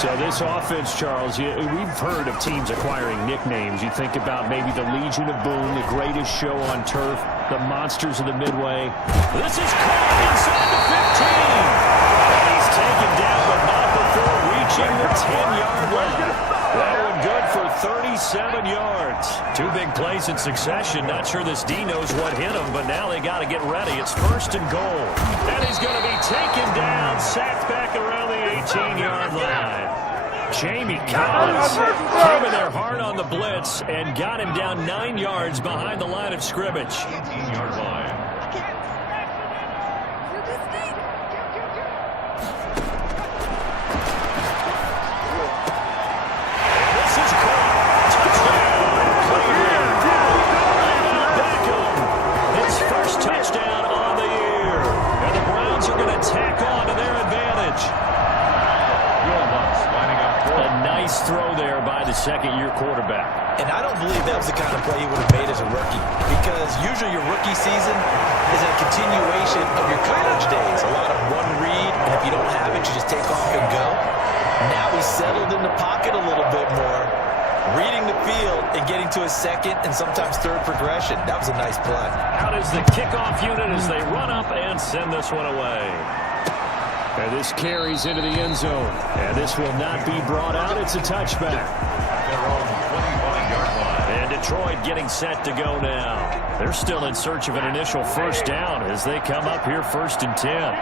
So this offense, Charles, we've heard of teams acquiring nicknames. You think about maybe the Legion of Boom, the greatest show on turf, the Monsters of the Midway. This is caught inside the 15. And he's taken down, but not before reaching the 10-yard line. That one good for 37 yards. 2 big plays in succession. Not sure this D knows what hit him, but now they got to get ready. It's 1st and goal. And he's going to be taken down, sacked back around the 18-yard line. Jamie Collins came in there hard on the blitz and got him down 9 yards behind the line of scrimmage. 18-yard line. This is caught. Touchdown, Cleveland. Beckham. His first touchdown on the year. And the Browns are going to tack on to their advantage. A nice throw there by the second-year quarterback. And I don't believe that was the kind of play he would have made as a rookie, because usually your rookie season is a continuation of your college days. A lot of one read, and if you don't have it, you just take off and go. Now he's settled in the pocket a little bit more, reading the field and getting to his second and sometimes third progression. That was a nice play. Out is the kickoff unit as they run up and send this one away. And this carries into the end zone. And this will not be brought out. It's a touchback. And Detroit getting set to go now. They're still in search of an initial first down as they come up here 1st and 10.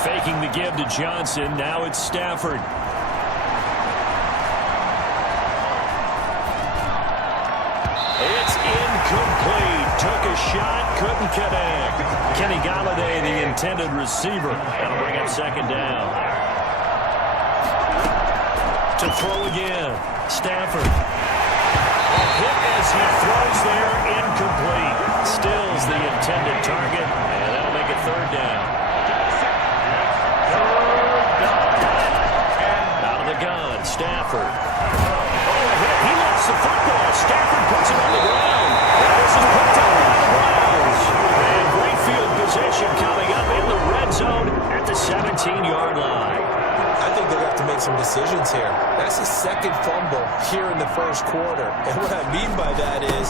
Faking the give to Johnson. Now it's Stafford. It's incomplete. Took a shot, couldn't connect. Kenny Galladay, the intended receiver. That'll bring up 2nd down. To throw again. Stafford. A hit as he throws there, incomplete. Stills the intended target, and that'll make it 3rd down. Out of the gun, Stafford. Oh, a hit. He lost the football. Stafford puts it on the ground. This is picked up by the Browns. And great field possession coming up in the red zone at the 17-yard line. I think they'll have to make some decisions here. That's his second fumble here in the first quarter. And what I mean by that is,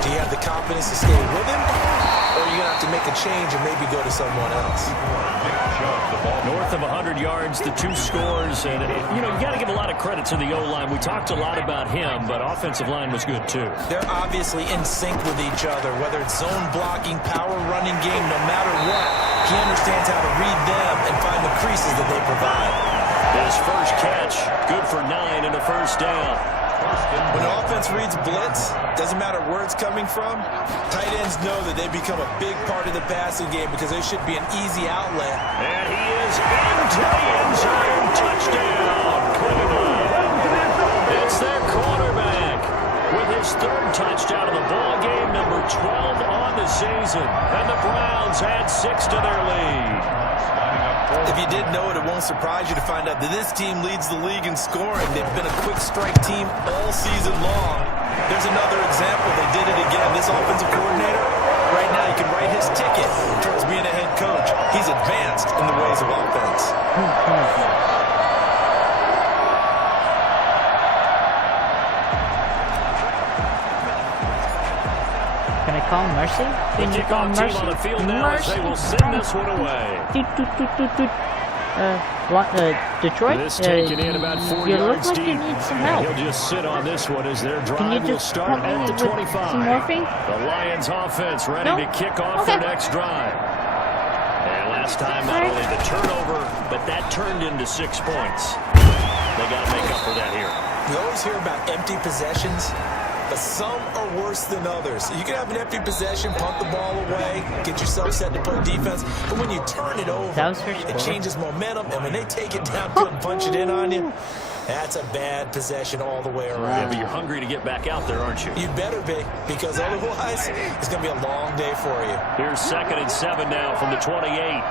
do you have the confidence to stay with him? Or are you going to have to make a change and maybe go to someone else? North of 100 yards, the 2 scores. And, you got to give a lot of credit to the O-line. We talked a lot about him, but offensive line was good, too. They're obviously in sync with each other, whether it's zone blocking, power running game, no matter what. He understands how to read them and find the creases that they provide. His first catch, good for 9 and a first down. When the offense reads blitz, doesn't matter where it's coming from, tight ends know that they become a big part of the passing game because they should be an easy outlet. And he is into the end zone. Touchdown, Cleveland. It's their quarterback with his 3rd touchdown of the ball game, number 12 on the season. And the Browns add 6 to their lead. If you didn't know it, it won't surprise you to find out that this team leads the league in scoring. They've been a quick strike team all season long. There's another example. They did it again. This offensive coordinator, right now, he can write his ticket towards being a head coach. He's advanced in the ways of offense. Can I call Mercy? Can you call Mercy? On the field now as they will send this one away. Detroit? This taken in about 4 you yards look like deep. you need some help. He'll just sit on this one as their Can you drive will just start help me at the with 25. some morphine? The Lions offense ready No? to kick off their next drive. And last time, not only the turnover, but that turned into 6 points. They got to make up for that here. We always hear about empty possessions, but some are worse than others. You can have an empty possession, punt the ball away, get yourself set to play defense, but when you turn it over, it changes momentum, and when they take it downfield and punch it in on you, that's a bad possession all the way around. Yeah, but you're hungry to get back out there, aren't you? You better be, because otherwise, it's going to be a long day for you. Here's 2nd and 7 now from the 28.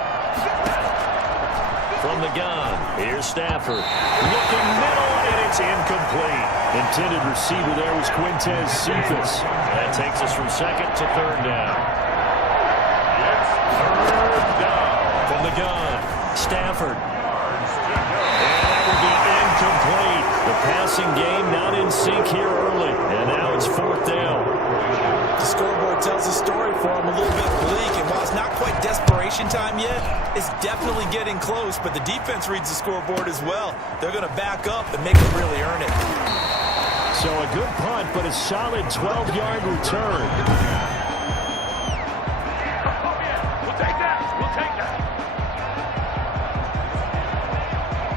From the gun, here's Stafford. Looking middle, and it's incomplete. Intended receiver there was Quintez Cephas. That takes us from 2nd to 3rd down. It's 3rd down. From the gun, Stafford. And that will be incomplete. The passing game not in sync here early. And now it's 4th down. The scoreboard tells a story for him, a little bit bleak, and while it's not quite desperation time yet, it's definitely getting close, but the defense reads the scoreboard as well. They're going to back up and make them really earn it. So a good punt, but a solid 12-yard return.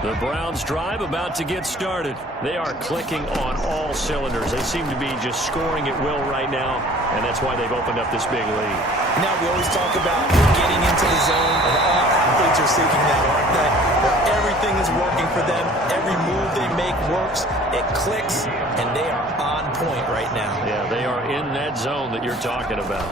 The Browns drive about to get started. They are clicking on all cylinders. They seem to be just scoring at will right now, and that's why they've opened up this big lead. Now, we always talk about getting into the zone, and all athletes are seeking that, aren't they? Where everything is working for them. Every move they make works. It clicks, and they are on point right now. Yeah, they are in that zone that you're talking about.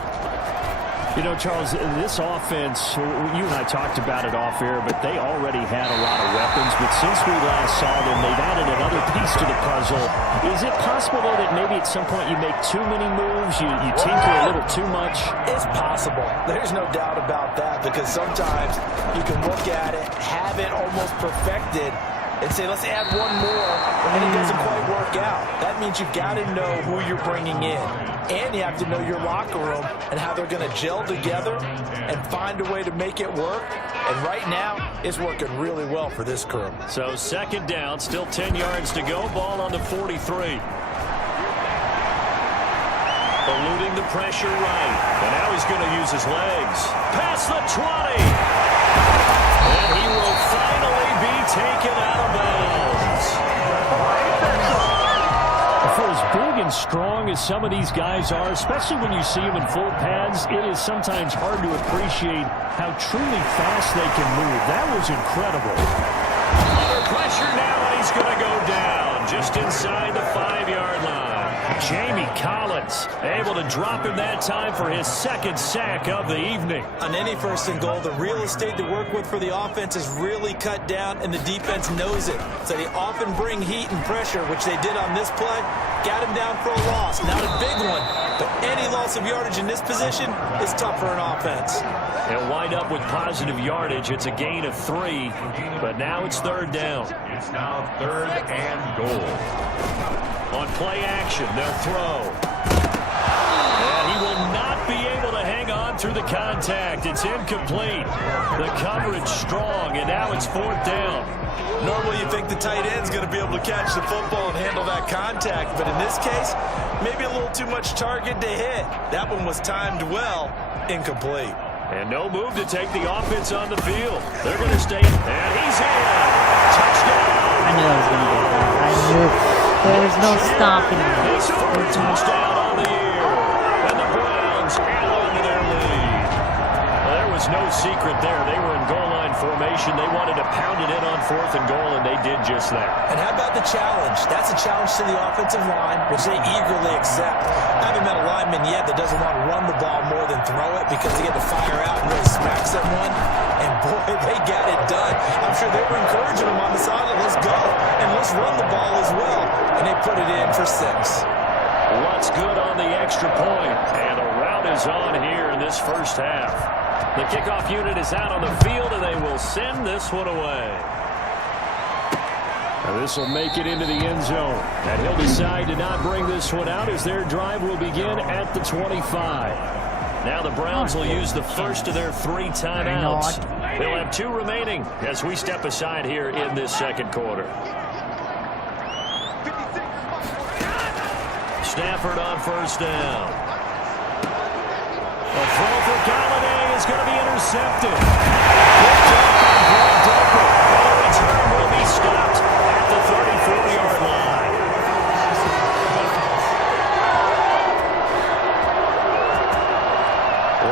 You know, Charles, this offense, you and I talked about it off air, but they already had a lot of weapons. But since we last saw them, they've added another piece to the puzzle. Is it possible, though, that maybe at some point you make too many moves, you tinker a little too much? It's possible. There's no doubt about that, because sometimes you can look at it, have it almost perfected, and say, let's add one more, and it doesn't quite work out. That means you've got to know who you're bringing in, and you have to know your locker room and how they're going to gel together and find a way to make it work. And right now, it's working really well for this crew. So 2nd down, still 10 yards to go. Ball on the 43. Eluding the pressure right. And now he's going to use his legs. Past the 20. And he will finally be taken out of bounds. For as big and strong as some of these guys are, especially when you see them in full pads, it is sometimes hard to appreciate how truly fast they can move. That was incredible. Under pressure now, and he's going to go down just inside the 5-yard line. Jamie Collins able to drop him that time for his 2nd sack of the evening. On any 1st and goal, the real estate to work with for the offense is really cut down, and the defense knows it. So they often bring heat and pressure, which they did on this play. Got him down for a loss. Not a big one, but any loss of yardage in this position is tough for an offense. They'll wind up with positive yardage. It's a gain of 3, but now it's 3rd down. It's now 3rd and goal. On play action, they'll throw. And he will not be able to hang on through the contact. It's incomplete. The coverage strong, and now it's 4th down. Normally you think the tight end's going to be able to catch the football and handle that contact, but in this case, maybe a little too much target to hit. That one was timed well, incomplete. And no move to take the offense on the field. They're going to stay in. And he's in. Touchdown. I knew I was going to get that. I knew there was no stopping me. His 4th touchdown on the year. And the Browns add on to their lead. Well, there was no secret there. They were in goal line formation. They wanted to pound it in on 4th and goal, and they did just that. And how about the challenge? That's a challenge to the offensive line, which they eagerly accept. I haven't met a lineman yet that doesn't want to run the ball more than throw it because they get to fire out and really smack someone. And boy, they got it done. I'm sure they were encouraging them on the sideline. Let's go. And let's run the ball as well. And they put it in for 6. What's good on the extra point? And a rout is on here in this first half. The kickoff unit is out on the field, and they will send this one away. This will make it into the end zone. And he'll decide to not bring this one out as their drive will begin at the 25. Now the Browns will use the first of their 3 timeouts. They'll have 2 remaining as we step aside here in this second quarter. Stafford on 1st down. A throw for Galladay is going to be intercepted. Picked up by Greg Decker. And the return will be stopped at the 34-yard line.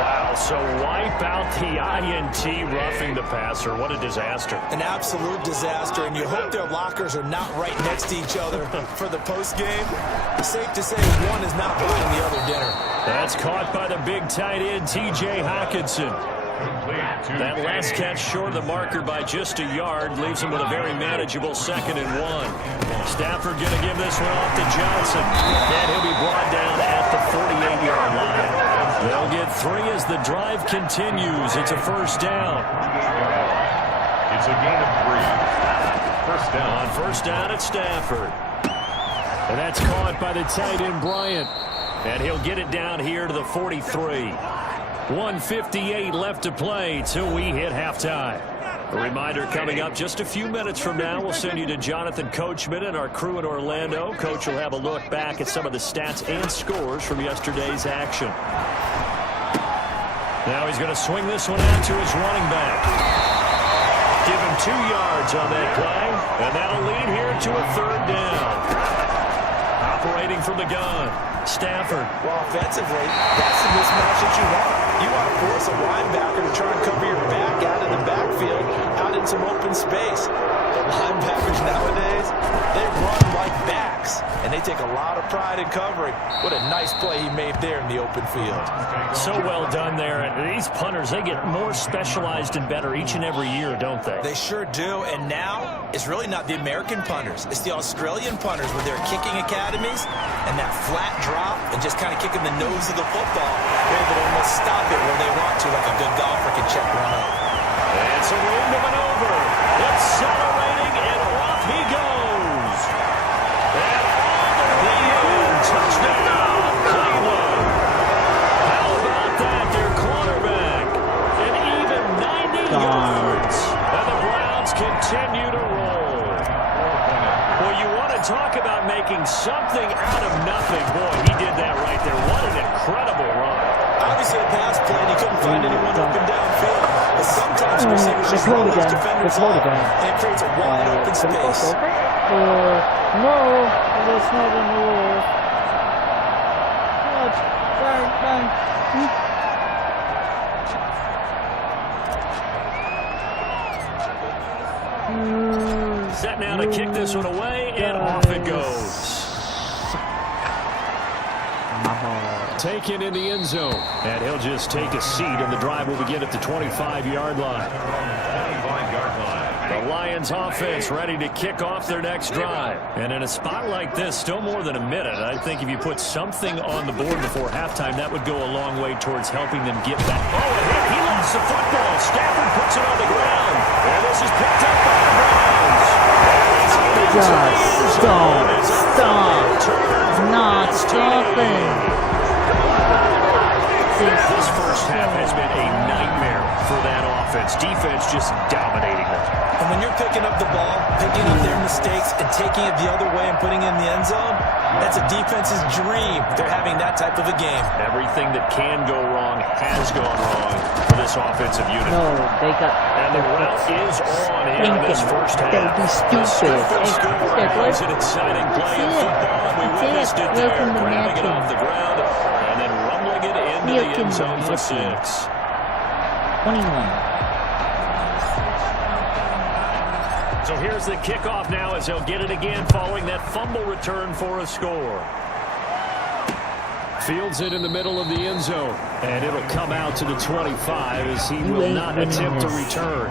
Wow, so wipe out the INT roughing the passer. What a disaster. An absolute disaster, and you hope their lockers are not right next to each other for the postgame. Safe to say one is not buying the other dinner. That's caught by the big tight end, T.J. Hockenson. That last catch short of the marker by just a yard leaves him with a very manageable 2nd and 1. Stafford going to give this one off to Johnson. And he'll be brought down at the 48-yard line. They'll get 3 as the drive continues. It's a 1st down. It's a gain of 3. 1st down. On 1st down at Stafford. And that's caught by the tight end, Bryant. And he'll get it down here to the 43. 1:58 left to play till we hit halftime. A reminder coming up just a few minutes from now. We'll send you to Jonathan Coachman and our crew in Orlando. Coach will have a look back at some of the stats and scores from yesterday's action. Now he's going to swing this one out to his running back. Give him 2 yards on that play. And that'll lead here to a 3rd down. Operating from the gun, Stafford. Well, offensively, that's the mismatch that you want. You want to force a linebacker to try and cover your back out of the backfield, out in some open space. The linebackers nowadays, they run like backs, and they take a lot of pride in covering. What a nice play he made there in the open field. So well done there. And these punters, they get more specialized and better each and every year, don't they? They sure do. And now, it's really not the American punters. It's the Australian punters with their kicking academies and that flat drop and just kind of kicking the nose of the football. They're able to almost stop it where they want to, like a good golfer can check one up. It's a room to maneuver. Accelerating, and off he goes. And all the way in. Touchdown, Cleveland. How about that? Their quarterback. An even 90 yards. And the Browns continue to roll. Well, you want to talk about making something out of nothing. Boy, he did that right there. What an incredible run. Obviously, a pass play, and he couldn't find anyone open downfield. But sometimes receivers just roll those defenders off, and it creates a wide open space. No, that's not in the rule. Set now to kick this one away, and off it goes. Taken in the end zone. And he'll just take a seat, and the drive will begin at the 25-yard line. The Lions offense ready to kick off their next drive. And in a spot like this, still more than a minute, I think if you put something on the board before halftime, that would go a long way towards helping them get back. Oh, a hit. He lost the football. Stafford puts it on the ground. And this is picked up by the Browns. Just don't stop. Not stopping. This first half has been a nightmare for that offense. Defense just dominating them. And when you're picking up the ball, picking up their mistakes, and taking it the other way and putting it in the end zone, that's a defense's dream. They're having that type of a game. Everything that can go wrong has gone wrong for this offensive unit. No, they got. And the route is on in this first half. Don't be stupid. It's an exciting play in football, and we witnessed it there, grabbing it off the ground and then rumbling it into the end zone for 6. 21. So here's the kickoff now as he'll get it again following that fumble return for a score. Fields it in the middle of the end zone, and it'll come out to the 25 as he will not attempt to return.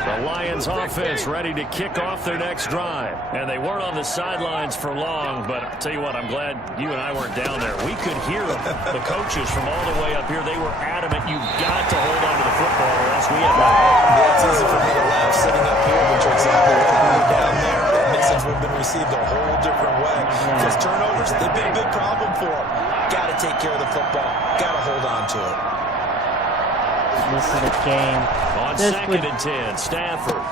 The Lions offense ready to kick off their next drive. And they weren't on the sidelines for long, but I'll tell you what, I'm glad you and I weren't down there. We could hear them. The coaches from all the way up here, they were adamant, you've got to hold on to the football or else we have no hope. Yeah, it's easy for me to laugh sitting up here, but you're exactly right. We were down there. The message would have been received a whole different way. Because turnovers, they've been a big problem for them. Got to take care of the football. Got to hold on to it. This is the game. On second and 10, Stafford.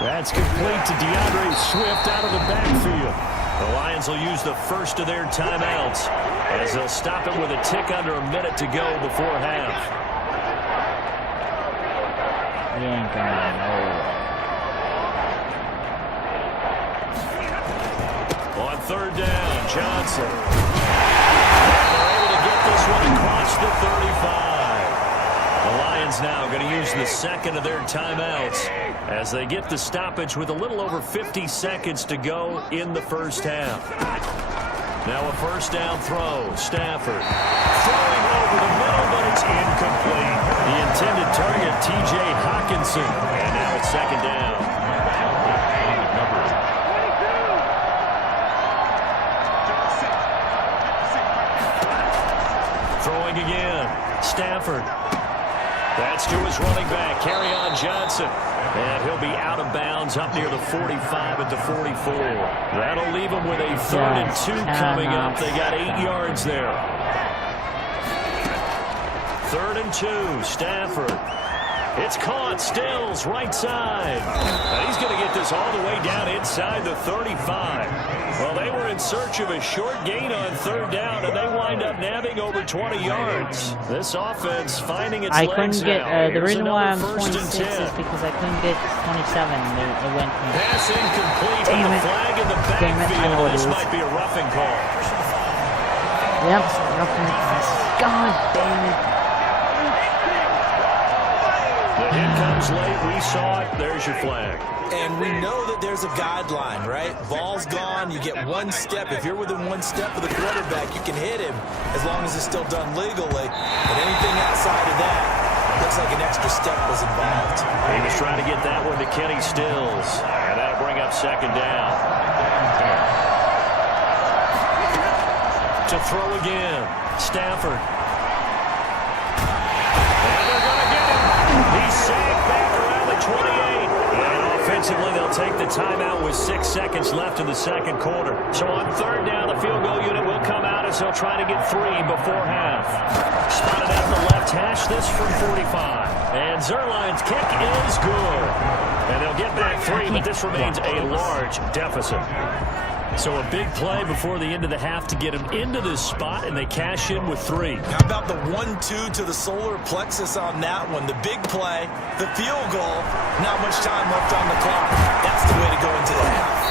That's complete to DeAndre Swift out of the backfield. The Lions will use the first of their timeouts as they'll stop it with a tick under a minute to go before half. He ain't going nowhere. On third down, Johnson. And they're able to get this one across the 35. The Lions now going to use the second of their timeouts as they get the stoppage with a little over 50 seconds to go in the first half. Now a first down throw. Stafford throwing over the middle, but it's incomplete. The intended target, T.J. Hawkinson. And now it's second down. Throwing again. Stafford. That's to his running back, Kerryon Johnson. And he'll be out of bounds up near the 45 at the 44. That'll leave him with a 3rd and 2 coming up. They got 8 yards there. 3rd and 2, Stafford. It's caught, Stills, right side. And he's going to get this all the way down inside the 35. Well, they were in search of a short gain on 3rd down, and they wind up nabbing over 20 yards. This offense finding its legs now. The reason why I'm 26 is because I couldn't get 27. It went from... Pass incomplete, and the flag in the backfield. This might be a roughing call. Yep, roughing. God damn it. The hit comes late. We saw it. There's your flag. And we know that there's a guideline, right? Ball's gone. You get 1 step. If you're within 1 step of the quarterback, you can hit him as long as it's still done legally. But anything outside of that, looks like an extra step was involved. He was trying to get that one to Kenny Stills. And that'll bring up second down. To throw again. Stafford. He's sacked back around the 28. And offensively, they'll take the timeout with 6 seconds left in the second quarter. So on 3rd down, the field goal unit will come out as they'll try to get 3 before half. Spotted out the left hash, this from 45. And Zerline's kick is good. And they'll get back 3, but this remains a large deficit. So a big play before the end of the half to get them into this spot, and they cash in with 3. How about the 1-2 to the solar plexus on that one? The big play, the field goal, not much time left on the clock. That's the way to go into the half.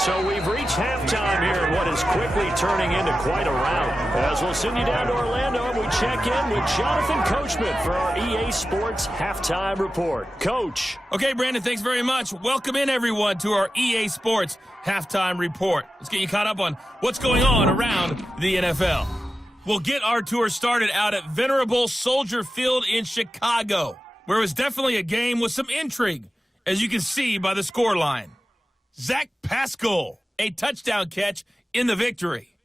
So we've reached halftime here in what is quickly turning into quite a rout. As we'll send you down to Orlando and we check in with Jonathan Coachman for our EA Sports Halftime Report. Coach. Okay, Brandon, thanks very much. Welcome in, everyone, to our EA Sports Halftime Report. Let's get you caught up on what's going on around the NFL. We'll get our tour started out at venerable Soldier Field in Chicago, where it was definitely a game with some intrigue, as you can see by the scoreline. Zach Pascal, a touchdown catch in the victory.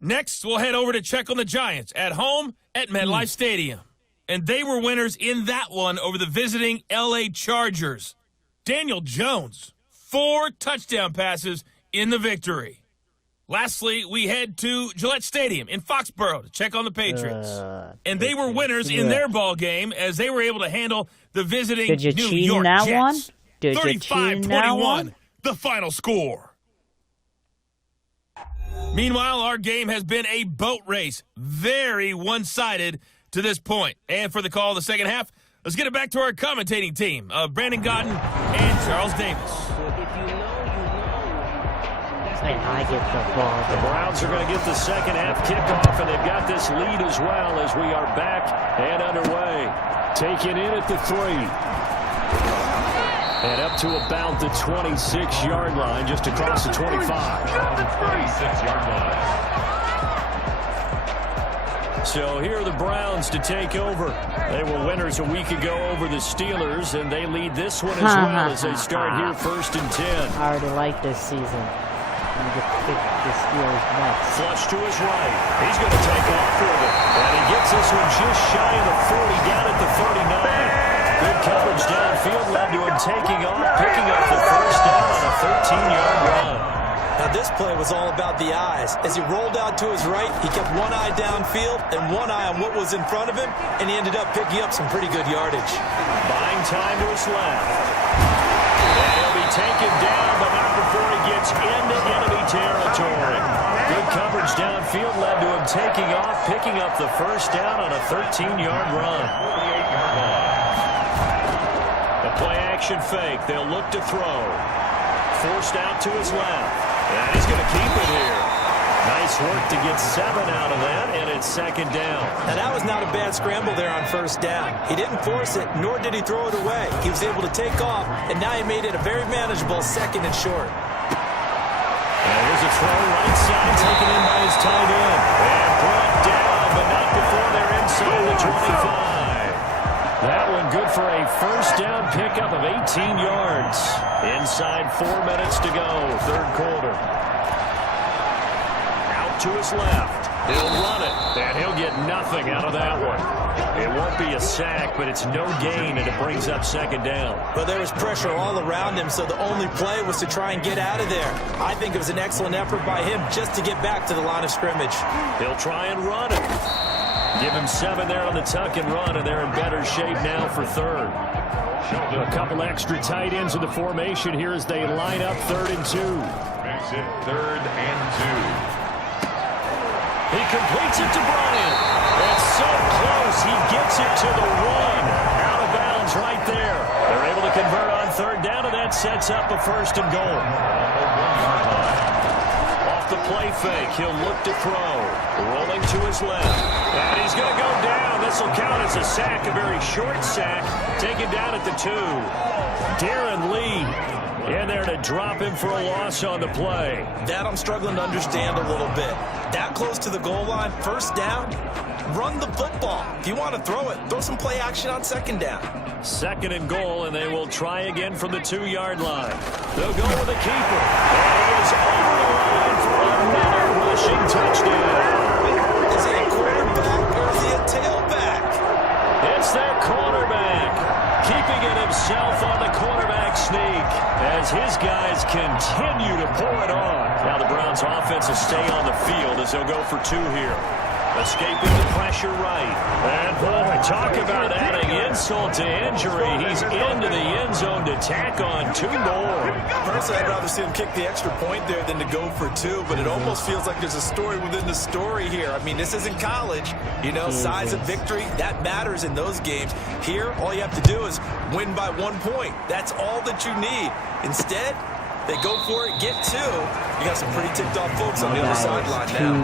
Next, we'll head over to check on the Giants at home at MetLife Stadium. and they were winners in that one over the visiting L.A. Chargers. Daniel Jones, 4 touchdown passes in the victory. Lastly, we head to Gillette Stadium in Foxborough to check on the Patriots. And they were winners in their ball game as they were able to handle the visiting New York Jets. 35-21, the final score. Meanwhile, our game has been a boat race, very one-sided to this point. And for the call of the second half, let's get it back to our commentating team of Brandon Godden and Charles Davis. I get the ball. The Browns are going to get the second half kickoff, and they've got this lead as well as we are back and underway. Taken in at the 3. And up to about the 26-yard line, just across the 25. 26-yard line. So here are the Browns to take over. They were winners a week ago over the Steelers, and they lead this one as well as they start here 1st and 10. I already like this season. I'm going to pick the Steelers next. Flush to his right. He's going to take off with it. And he gets this one just shy of the 40, down at the 39. Good coverage downfield led to him taking off, picking up the first down on a 13-yard run. Now this play was all about the eyes. As he rolled out to his right, he kept one eye downfield and one eye on what was in front of him, and he ended up picking up some pretty good yardage. Buying time to his left. And he'll be taken down, but not before he gets into enemy territory. Good coverage downfield led to him taking off, picking up the first down on a 13-yard run. 48-yard line. The play-action fake. They'll look to throw. Forced out to his left. And he's going to keep it here. Nice work to get 7 out of that, and it's second down. Now that was not a bad scramble there on first down. He didn't force it, nor did he throw it away. He was able to take off, and now he made it a very manageable 2nd and short. And here's a throw right side, taken in by his tight end. And brought down, but not before they're inside the 25. That one good for a first down pickup of 18 yards. Inside 4 minutes to go, 3rd quarter. Out to his left. He'll run it, and he'll get nothing out of that one. It won't be a sack, but it's no gain, and it brings up second down. Well, there was pressure all around him, so the only play was to try and get out of there. I think it was an excellent effort by him just to get back to the line of scrimmage. He'll try and run it. Give him 7 there on the tuck and run, and they're in better shape now for 3rd. A couple extra tight ends in the formation here as they line up 3rd and 2. Makes it 3rd and 2. He completes it to Bryant. That's so close. He gets it to the 1. Out of bounds right there. They're able to convert on 3rd down, and that sets up a 1st and goal. Off the play fake, he'll look to throw. Rolling to his left. And he's going to go down. This will count as a sack, a very short sack. Taken down at the 2. Darren Lee in there to drop him for a loss on the play. That I'm struggling to understand a little bit. That close to the goal line, first down, run the football. If you want to throw it, throw some play action on 2nd down. 2nd and goal, and they will try again from the 2-yard line. They'll go with the keeper. And he is over the line for another rushing touchdown. Is he a quarterback or is he a tailback? It's their cornerback, keeping it himself on the cornerback sneak as his guys continue to pour it on. Now the Browns offense will stay on the field as they'll go for 2 here. Escaping the pressure right. And boy, talk about adding insult to injury. He's into the end zone to tack on 2 more. Personally, I'd rather see him kick the extra point there than to go for 2, but it almost feels like there's a story within the story here. I mean, this isn't college. You know, size of victory, that matters in those games. Here, all you have to do is win by 1 point. That's all that you need. Instead, they go for it, get 2. You got some pretty ticked off folks on the other sideline now.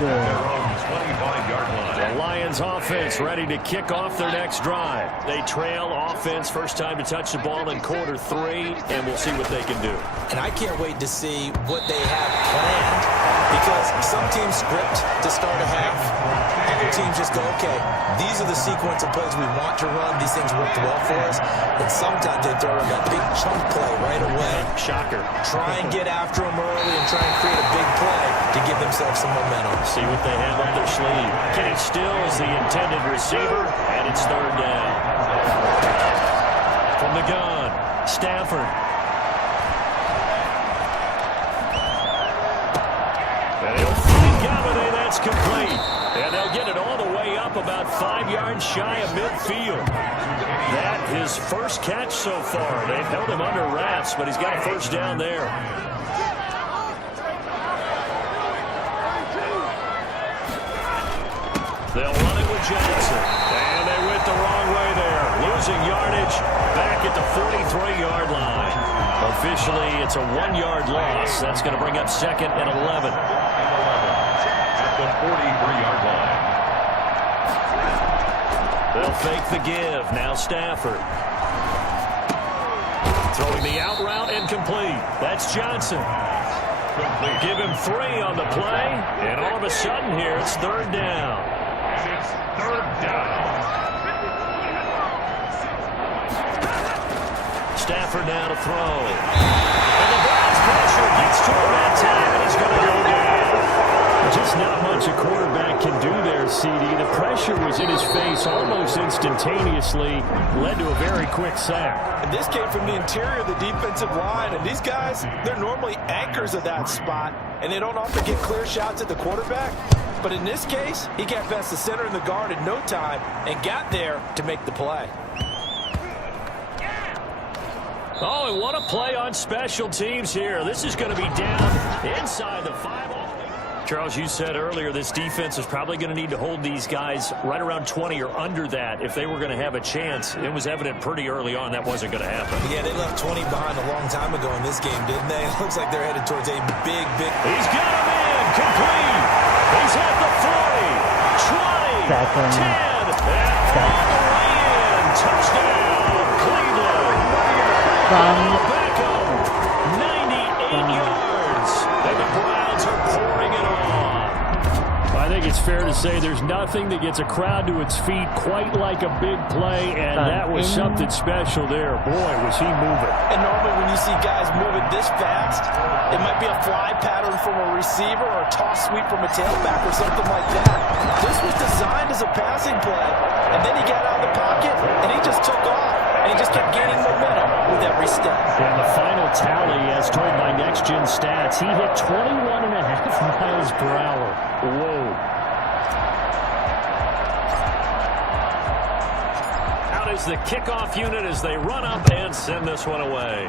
Their own 25-yard line. The Lions offense ready to kick off their next drive. They trail offense, first time to touch the ball in quarter 3, and we'll see what they can do. And I can't wait to see what they have planned Because some teams script to start a half. Other teams just go, okay, these are the sequence of plays we want to run. These things worked well for us. And sometimes they throw in that big chunk play right away. Shocker. Try and get after them early and try and create a big play to give themselves some momentum. See what they have up their sleeve. Kenny Stills, the intended receiver, and it's third down. From the gun, Stafford. And he'll find Galladay. That's complete. And they'll get it all the way up about 5 yards shy of midfield. That his first catch so far. They've held him under wraps, but he's got a first down there. They'll run it with Johnson. And they went the wrong way there. Losing yardage back at the 43-yard line. Officially, it's a 1-yard loss. That's going to bring up 2nd and 11. At the 43-yard line. They'll fake the give. Now Stafford. Throwing the out route incomplete. That's Johnson. Give him 3 on the play. And all of a sudden here, it's third down. And it's third down. Stafford now to throw. And the Browns pressure gets to him that time, and he's going to go down. Just not much a quarterback can do there, CD. The pressure was in his face almost instantaneously, led to a very quick sack. And this came from the interior of the defensive line, and these guys, they're normally anchors of that spot, and they don't often get clear shots at the quarterback. But in this case, he got past the center and the guard in no time and got there to make the play. Oh, and what a play on special teams here. This is going to be down inside the 5. Charles, you said earlier this defense is probably going to need to hold these guys right around 20 or under that if they were going to have a chance. It was evident pretty early on that wasn't going to happen. Yeah, they left 20 behind a long time ago in this game, didn't they? It looks like they're headed towards a big. He's got him in. Complete. He's at the 40, 20, 10, and all the way in. Touchdown, Cleveland. Back up, 98 yards. And the Browns are pouring it on. I think it's fair to say there's nothing that gets a crowd to its feet quite like a big play, and that was something special there. Boy, was he moving. And normally when you see guys moving this fast, it might be a fly pattern from a receiver or a toss sweep from a tailback or something like that. This was designed as a passing play, and then he got out of the pocket, and he just took off, and he just kept gaining momentum with every step. And the final tally, as told by Next Gen Stats, he hit 21.5 miles per hour. Whoa. Out is the kickoff unit as they run up and send this one away.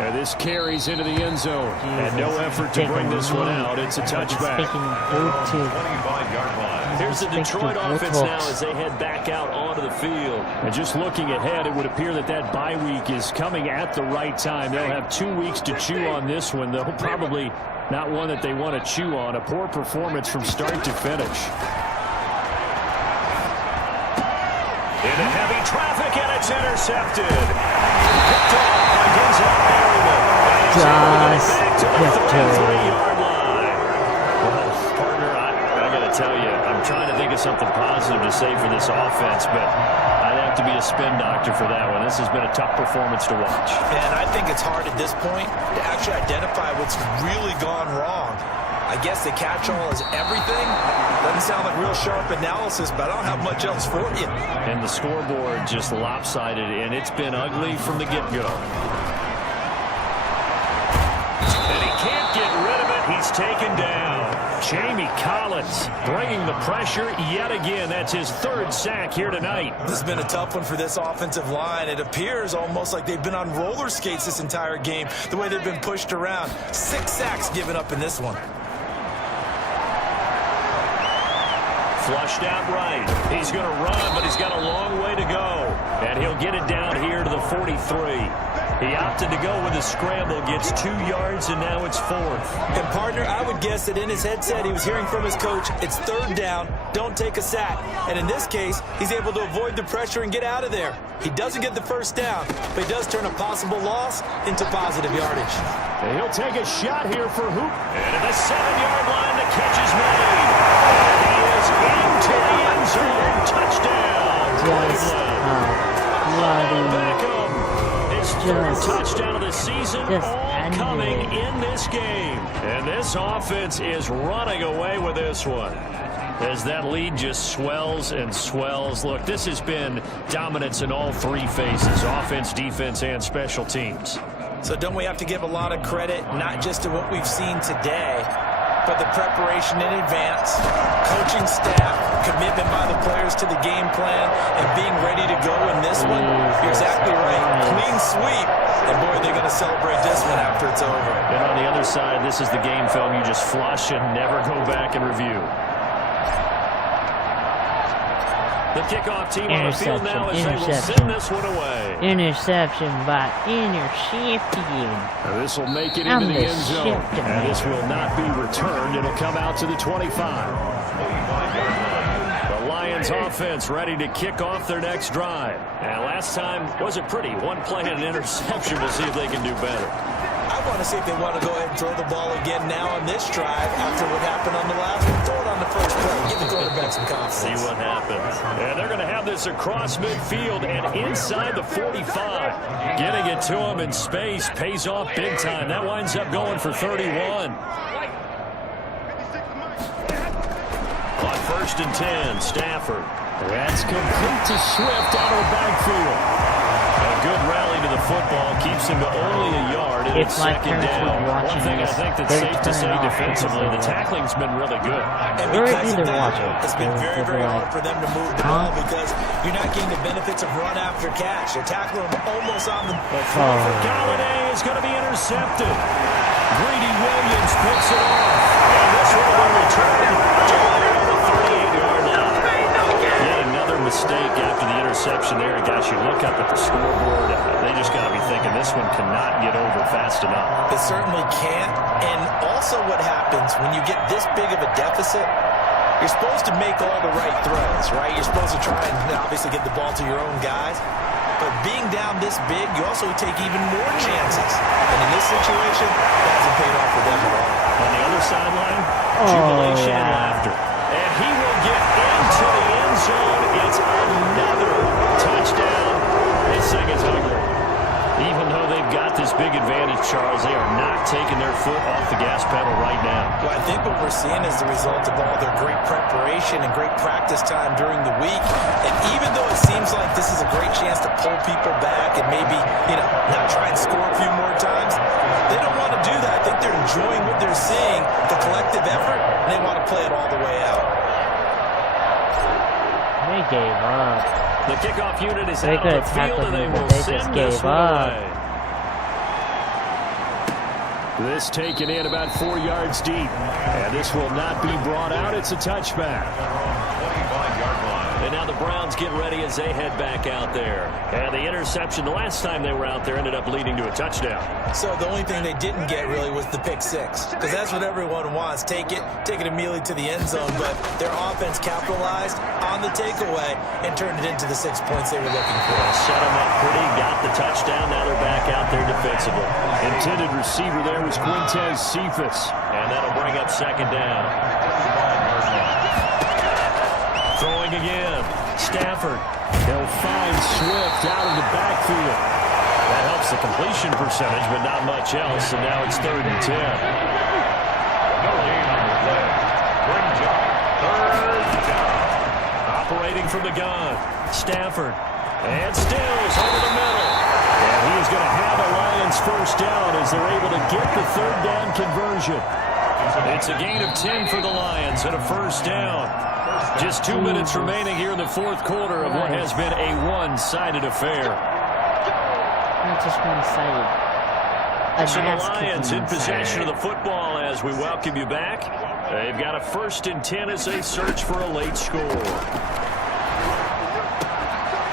And this carries into the end zone. And no effort to bring this one out. It's a touchback. 25-yard line. Here's the Detroit offense now as they head back out onto the field. And just looking ahead, it would appear that bye week is coming at the right time. They'll have 2 weeks to chew on this one, though. Probably not one that they want to chew on. A poor performance from start to finish. Into heavy traffic, and it's intercepted. Picked off by Denzel Perryman. Just to the 33-yard line. Well, partner, I got to tell you, I'm trying to think of something positive to say for this offense, but I'd have to be a spin doctor for that one. This has been a tough performance to watch. And I think it's hard at this point to actually identify what's really gone wrong. I guess the catch-all is everything. Doesn't sound like real sharp analysis, but I don't have much else for you. And the scoreboard just lopsided, and it's been ugly from the get-go. And he can't get rid of it. He's taken down. Jamie Collins bringing the pressure yet again. That's his 3rd sack here tonight. This has been a tough one for this offensive line. It appears almost like they've been on roller skates this entire game, the way they've been pushed around. 6 sacks given up in this one. Flushed out right. He's going to run, but he's got a long way to go. And he'll get it down here to the 43. He opted to go with a scramble, gets 2 yards, and now it's 4th. And partner, I would guess that in his headset he was hearing from his coach, it's 3rd down, don't take a sack. And in this case, he's able to avoid the pressure and get out of there. He doesn't get the 1st down, but he does turn a possible loss into positive yardage. And he'll take a shot here for Hoop. And at the 7-yard line, the catch is made. And he is into the end zone. Touchdown, Cleveland. Beckham, his 3rd touchdown of the season, all coming in this game. And this offense is running away with this one, as that lead just swells and swells. Look, this has been dominance in all 3 phases, offense, defense, and special teams. So don't we have to give a lot of credit, not just to what we've seen today, but the preparation in advance, coaching staff, commitment by the players to the game plan, and being ready to go in this one? You're exactly right. Clean sweep. And boy, they're going to celebrate this one after it's over. And on the other side, this is the game film you just flush and never go back and review. The kickoff team on the field now as they will send this one away. Interception by intercepted. This will make it into the end zone. And this will not be returned. It'll come out to the 25. The Lions offense ready to kick off their next drive. And last time wasn't pretty. 1 play and an interception. We'll see if they can do better. I want to see if they want to go ahead and throw the ball again now on this drive after what happened on the last one. Throw it on the first play. Give the quarterback some confidence. See what happens. And they're going to have this across midfield and inside the 45. Getting it to him in space pays off big time. That winds up going for 31. On 1st and 10, Stafford. That's complete to Swift out of the backfield. A good rally to the football keeps him to only a yard, and it's 2nd down. One thing I think that's safe to say defensively, the tackling's been really good. And because of that, it's been very, very hard for them to move the ball because you're not getting the benefits of run after catch. They're tackling them almost on the... The throw for Galladay is going to be intercepted. Greedy Williams picks it off. And this one will return to the 38-yard line. Yet another mistake after the interception there. Guys, you look up at the scoreboard. They just got to be thinking this one cannot get over fast enough. It certainly can't. And also what happens when you get this big of a deficit, you're supposed to make all the right throws, right? You're supposed to try and obviously get the ball to your own guys. But being down this big, you also take even more chances. And in this situation, that hasn't paid off for them at all. On the other sideline, jubilation and laughter. And he will get into the end zone. It's another touchdown. This thing is ugly. Even though they've got this big advantage, Charles, they are not taking their foot off the gas pedal right now. Well, I think what we're seeing is the result of all their great preparation and great practice time during the week. And even though it seems like this is a great chance to pull people back and maybe, not try and score a few more times, they don't want to do that. I think they're enjoying what they're seeing, the collective effort, and they want to play it all the way out. They gave up. The kickoff unit is out on the field, and they will send this one away. This taken in about 4 yards deep. And this will not be brought out. It's a touchback. And now the Browns get ready as they head back out there. And the interception the last time they were out there ended up leading to a touchdown. So the only thing they didn't get really was the pick six, because that's what everyone wants. Take it immediately to the end zone. But their offense capitalized on the takeaway and turned it into the 6 points they were looking for. Set them up pretty, got the touchdown. Now they're back out there defensively. Intended receiver there was Quintez Cephas. And that'll bring up 2nd down. Throwing again. Stafford. He'll find Swift out of the backfield. That helps the completion percentage, but not much else. And now it's 3rd and 10. Operating from the gun. Stafford. And Stills over the middle. And he is going to have a Lions 1st down as they're able to get the 3rd down conversion. It's a gain of 10 for the Lions and a 1st down. Just 2 minutes remaining here in the 4th quarter of what has been a one-sided affair. Not just one-sided. So the Lions in possession of the football as we welcome you back. They've got a 1st and 10 as they search for a late score.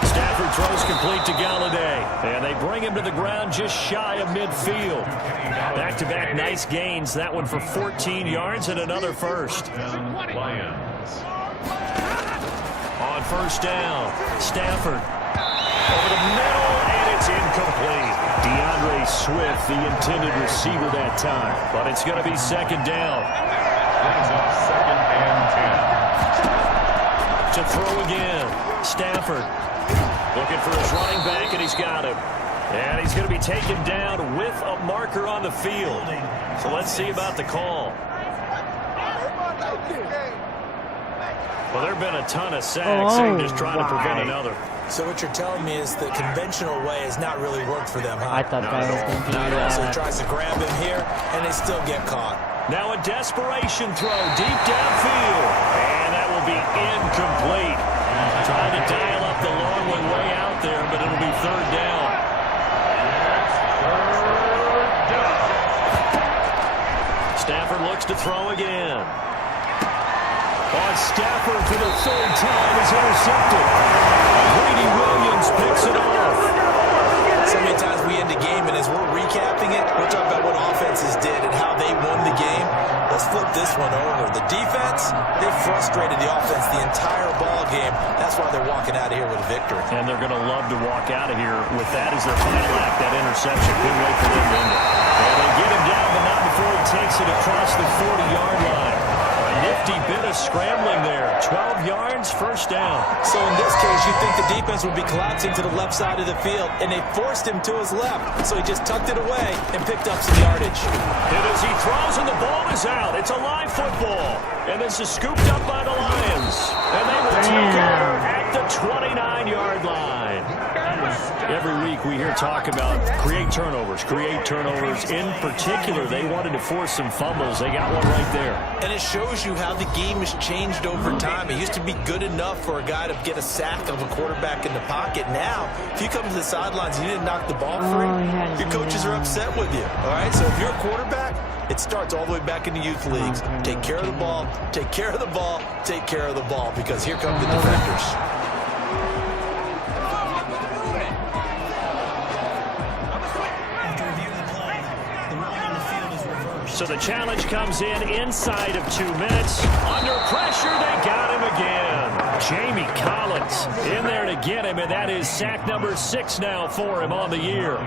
Stafford throws complete to Galladay. And they bring him to the ground just shy of midfield. Back-to-back nice gains. That one for 14 yards and another first. On first down, Stafford over the middle, and it's incomplete. DeAndre Swift, the intended receiver that time. But it's going to be second down. Second and 10. To throw again, Stafford looking for his running back, and he's got him. And he's going to be taken down with a marker on the field. So let's see about the call. Well, there have been a ton of sacks. They're just trying to prevent another. So what you're telling me is the conventional way has not really worked for them, huh? I thought that was going to be So he tries to grab him here, and they still get caught. Now a desperation throw deep downfield. And that will be incomplete. Trying to dial up the long one way out there, but it'll be third down. Stafford looks to throw again. Stafford for the third time is intercepted. Greedy Williams picks it off. So many times we end a game, and as we're recapping it, we're talking about what offenses did and how they won the game. Let's flip this one over. The defense, they frustrated the offense the entire ball game. That's why they're walking out of here with a victory. And they're going to love to walk out of here with that as their final act, that interception. Good way for them to end it. And they get him down, but not before he takes it across the 40-yard line. A nifty bit of scrambling there. 12 yards, first down. So in this case, you'd think the defense would be collapsing to the left side of the field, and they forced him to his left. So he just tucked it away and picked up some yardage. And as he throws and the ball is out, it's a live football. And this is scooped up by the Lions. And they will take over at the 29-yard line. Every week we hear talk about create turnovers. In particular, they wanted to force some fumbles. They got one right there. And it shows you how the game has changed over time. It used to be good enough for a guy to get a sack of a quarterback in the pocket. Now, if you come to the sidelines and you didn't knock the ball free, your coaches are upset with you. All right, so if you're a quarterback, it starts all the way back in the youth leagues. Take care of the ball, take care of the ball, take care of the ball, because here come the defenders. So the challenge comes in inside of 2 minutes. Under pressure, they got him again. Jamie Collins in there to get him, and that is sack number 6 now for him on the year.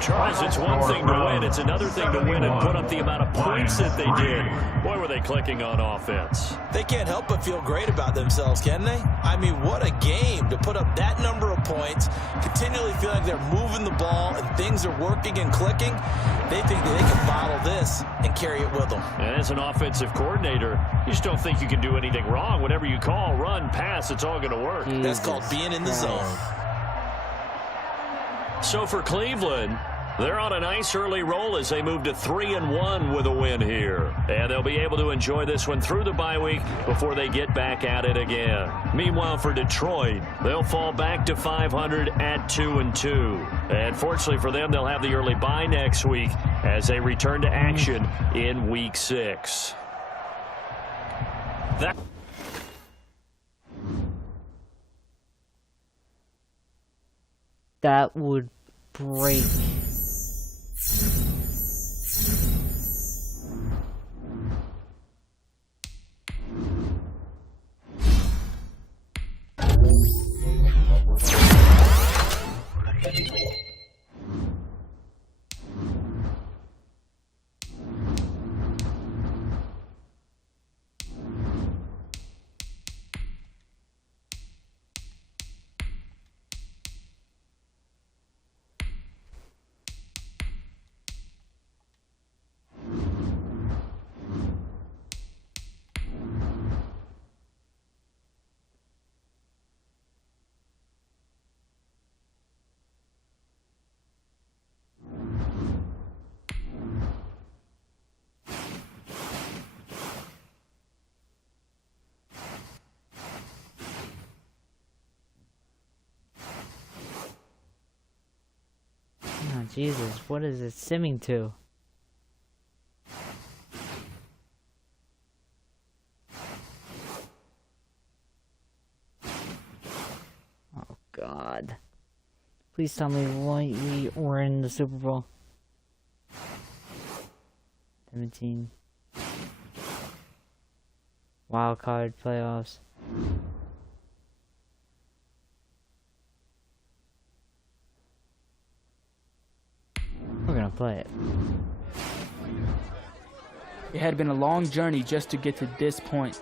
Charles, it's one thing to win. It's another thing to win and put up the amount of points that they did. Boy, were they clicking on offense. They can't help but feel great about themselves, can they? I mean, what a game to put up that number of points, continually feeling like they're moving the ball and things are working and clicking. They think that they can bottle this and carry it with them. And as an offensive coordinator, you just don't think you can do anything wrong. Whatever you call, run, pass, it's all going to work. That's called being in the zone. So for Cleveland, they're on a nice early roll as they move to 3-1 with a win here. And they'll be able to enjoy this one through the bye week before they get back at it again. Meanwhile, for Detroit, they'll fall back to 500 at 2-2. And fortunately for them, they'll have the early bye next week as they return to action in Week 6. That would break. Oh, Jesus, what is it simming to? Please tell me we were in the Super Bowl. 17. Wild card playoffs. We're gonna play it. It had been a long journey just to get to this point.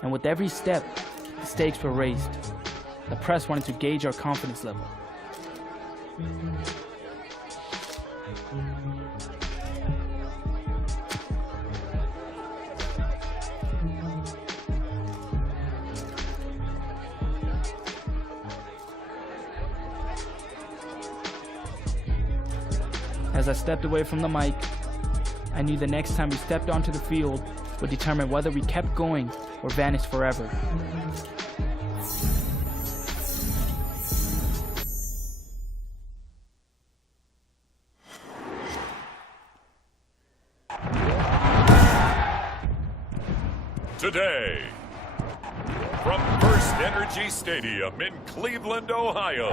And with every step, the stakes were raised. The press wanted to gauge our confidence level. As I stepped away from the mic, I knew the next time we stepped onto the field would determine whether we kept going or vanished forever. Today, from First Energy Stadium in Cleveland, Ohio,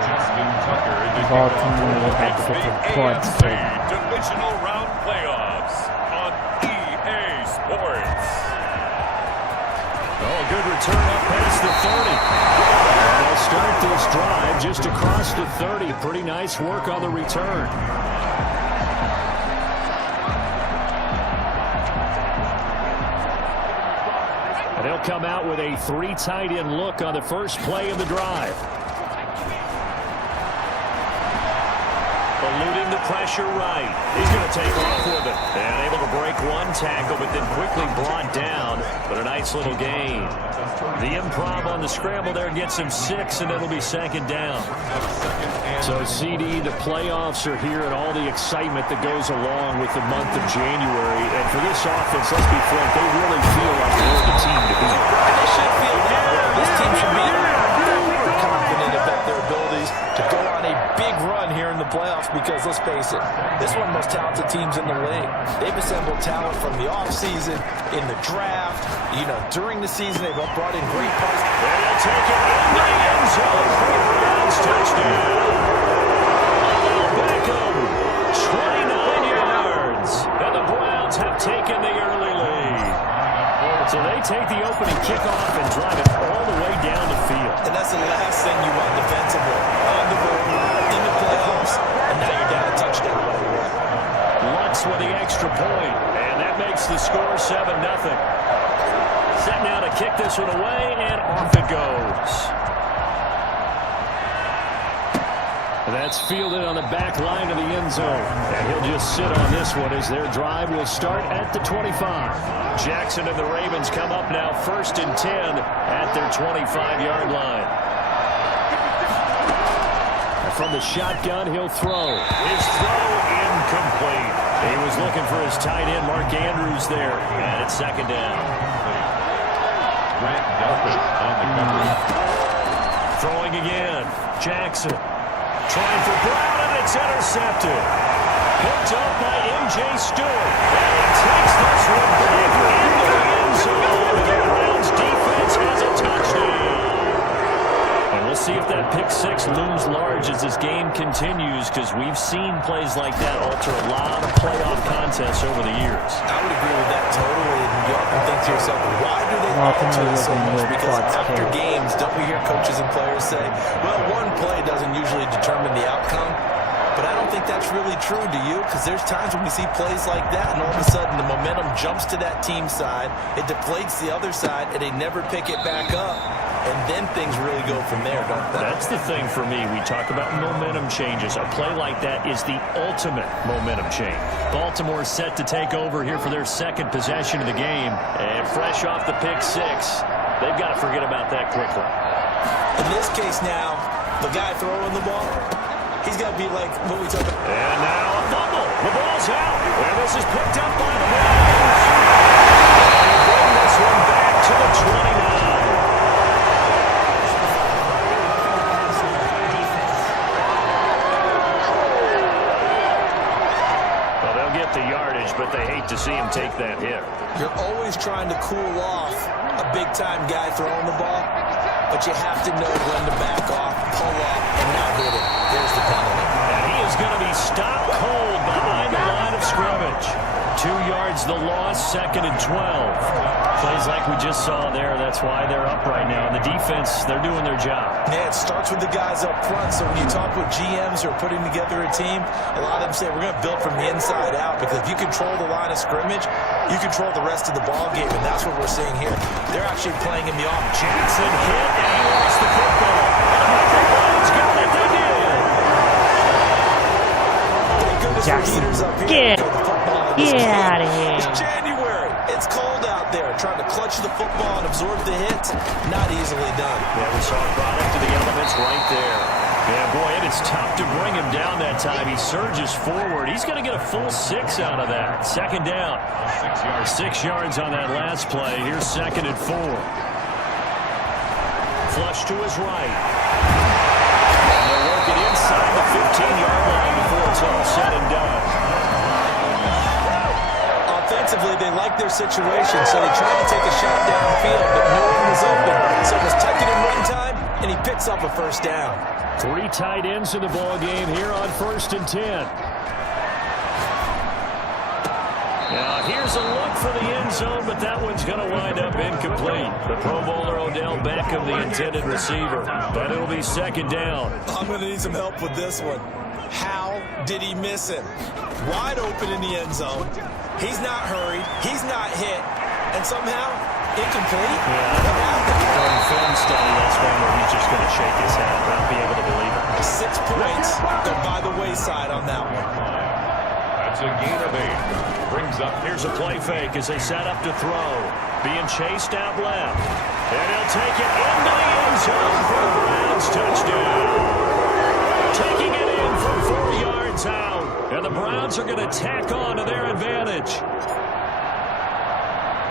Justin Tucker in the Baltimore had to the get the quad AFC split. Divisional Round Playoffs on EA Sports. Oh, good return up past the 30. And they'll start this drive just across the 30. Pretty nice work on the return. And they'll come out with a 3 tight end look on the first play of the drive. Eluding the pressure right. He's going to take off with it. And able to break one tackle, but then quickly brought down. But a nice little gain. The improv on the scramble there gets him 6, and it'll be second down. So, CD, the playoffs are here and all the excitement that goes along with the month of January. And for this offense, let's be frank, they really feel like they're the team to beat. And they should feel that way. This team should be very confident about their abilities to go on a big run here in the playoffs because, let's face it, this is one of the most talented teams in the league. They've assembled talent from the offseason, in the draft, during the season. They've brought in great players. And he'll take it in the end zone for a Browns touchdown. Beckham, 29 yards. And the Browns have taken the early lead. So they take the opening kickoff and drive it all the way down the field. And that's the last thing you want defensively. On the board, in the playoffs, and now you're down a touchdown. Lutz with the extra point, and that makes the score 7-0. Set now to kick this one away, and off it goes. That's fielded on the back line of the end zone. And he'll just sit on this one as their drive will start at the 25. Jackson and the Ravens come up now 1st and 10 at their 25-yard line. And from the shotgun, he'll throw. His throw incomplete. He was looking for his tight end, Mark Andrews, there. And it's second down. Throwing again. Jackson. Trying for Brown, and it's intercepted. Picked up by M.J. Stewart. And he takes this one back into the end zone. The Browns defense has a touchdown. And we'll see if that pick 6 looms large as this game continues, because we've seen plays like that alter a lot of playoff contests over the years. I would agree with that totally. And you often think to yourself, why do they alter it so much? Because after games, don't we hear coaches and players say, well, one play doesn't usually determine the outcome? But I don't think that's really true, do you? Because there's times when we see plays like that, and all of a sudden the momentum jumps to that team side, it deflates the other side, and they never pick it back up. And then things really go from there, don't they? That's the thing for me. We talk about momentum changes. A play like that is the ultimate momentum change. Baltimore set to take over here for their second possession of the game. And fresh off the pick 6, they've got to forget about that quickly. In this case now, the guy throwing the ball, he's got to be like what we talk about. And now a fumble. The ball's out. And this is picked up by the Browns. And bring this one back to the 29. The yardage, but they hate to see him take that hit. You're always trying to cool off a big-time guy throwing the ball. but you have to know when to back off, pull up, and not hit it. There's the penalty. And he is going to be stopped cold behind the line of scrimmage. 2 yards the loss, 2nd and 12. Plays like we just saw there. That's why they're up right now. And the defense, they're doing their job. Yeah, it starts with the guys up front. So when you talk with GMs who are putting together a team, a lot of them say we're going to build from the inside out, because if you control the line of scrimmage, you control the rest of the ball game, and that's what we're seeing here. They're actually playing in the off. Jackson hit, and he lost the football. The Lions got it. They did. Thank goodness for heaters up here. Get out of here. It's January. It's cold out there. Trying to clutch the football and absorb the hits, not easily done. Yeah, we saw a product of the elements right there. Yeah, boy, it is tough to bring him down that time. He surges forward. He's going to get a full 6 out of that. 2nd down. 6 yards on that last play. Here's 2nd and 4. Flush to his right. And they'll work it inside the 15-yard line before it's all said and done. Offensively, they like their situation, so they tried to take a shot downfield, but no one was open. So it was tuck it in run time, and he picks up a 1st down. 3 tight ends in the ball game here on 1st and 10. Now here's a look for the end zone, but that one's going to wind up incomplete. The Pro Bowler Odell Beckham, the intended receiver, but it'll be 2nd down. I'm going to need some help with this one. How did he miss him? Wide open in the end zone. He's not hurried. He's not hit. And somehow, incomplete? Yeah. What happened? During film study, that's one where he's just going to shake his head, not be able to believe it. 6 points go by the wayside on that one. That's a gain of 8. Brings up. Here's a play fake as they set up to throw. Being chased out left. And he'll take it into the end zone for the Browns touchdown. Taking it in from 4 yards out. And the Browns are going to tack on to their advantage.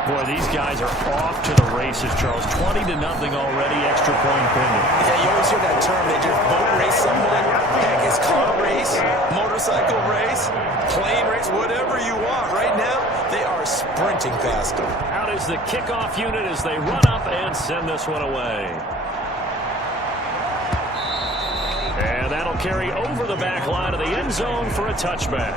Boy, these guys are off to the races, Charles. 20-0 already, extra point pending. Yeah, you always hear that term. They just boat race someone. Heck, it's car race, motorcycle race, plane race, whatever you want. Right now, they are sprinting past them. Out is the kickoff unit as they run up and send this one away. And that'll carry over the back line of the end zone for a touchback.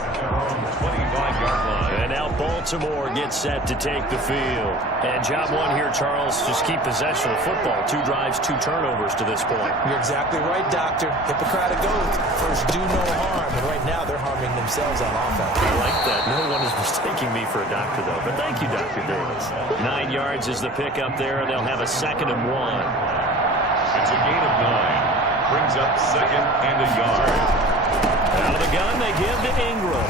25-yard line. And now Baltimore gets set to take the field. And job one here, Charles, just keep possession of the football. 2 drives, 2 turnovers to this point. You're exactly right, Doctor. Hippocratic oath. First, do no harm. And right now, they're harming themselves on offense. I like that. No one is mistaking me for a doctor, though. But thank you, Dr. Davis. 9 yards is the pickup there, and they'll have a 2nd and 1. It's a gain of 9. Brings up 2nd and a yard. Out of the gun, they give to Ingram.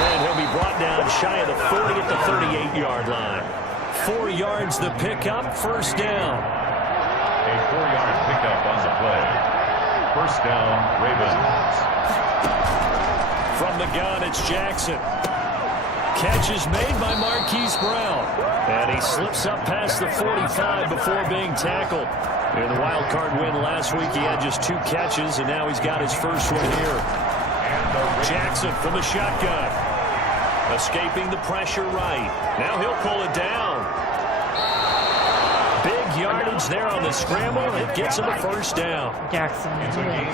And he'll be brought down shy of the 40 at the 38-yard line. 4 yards the pickup, 1st down. A 4-yard pickup on the play. 1st down, Ravens. From the gun, it's Jackson. Catch is made by Marquise Brown. And he slips up past the 45 before being tackled. In the wild card win last week, he had just 2 catches, and now he's got his first one here. Jackson from the shotgun. Escaping the pressure right. Now he'll pull it down. Big yardage there on the scramble. It gets him a 1st down. Jackson.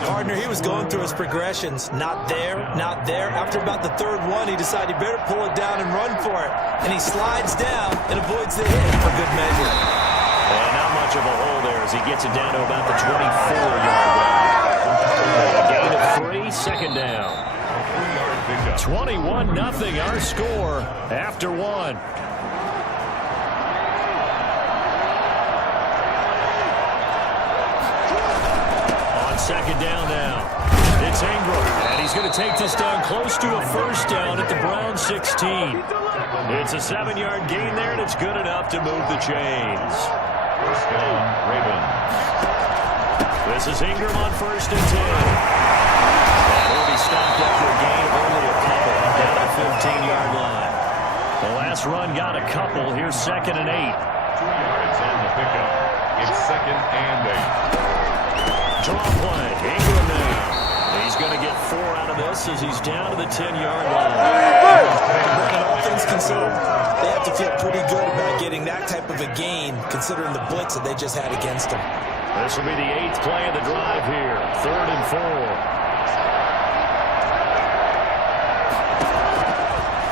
Partner, he was going through his progressions. Not there, not there. After about the 3rd one, he decided he better pull it down and run for it. And he slides down and avoids the hit for good measure. Not much of a hole there as he gets it down to about the 24-yard line. Gain of 3, 2nd down. 21-0 our score after 1. On 2nd down now. It's Ingram, and he's going to take this down close to a 1st down at the Browns 16. It's a 7-yard gain there, and it's good enough to move the chains. 1st down, Ravens. This is Ingram on 1st and 10. And he'll be stopped after a gain of only a couple down the 15-yard line. The last run got a couple. Here's 2nd and 8. 2 yards on the pickup. It's 2nd and 8. Draw play. Ingram now. He's going to get 4 out of this. loss as he's down to the 10-yard line. All things considered, they have to feel pretty good about getting that type of a gain, considering the blitz that they just had against them. This will be the 8th play of the drive here. 3rd and 4.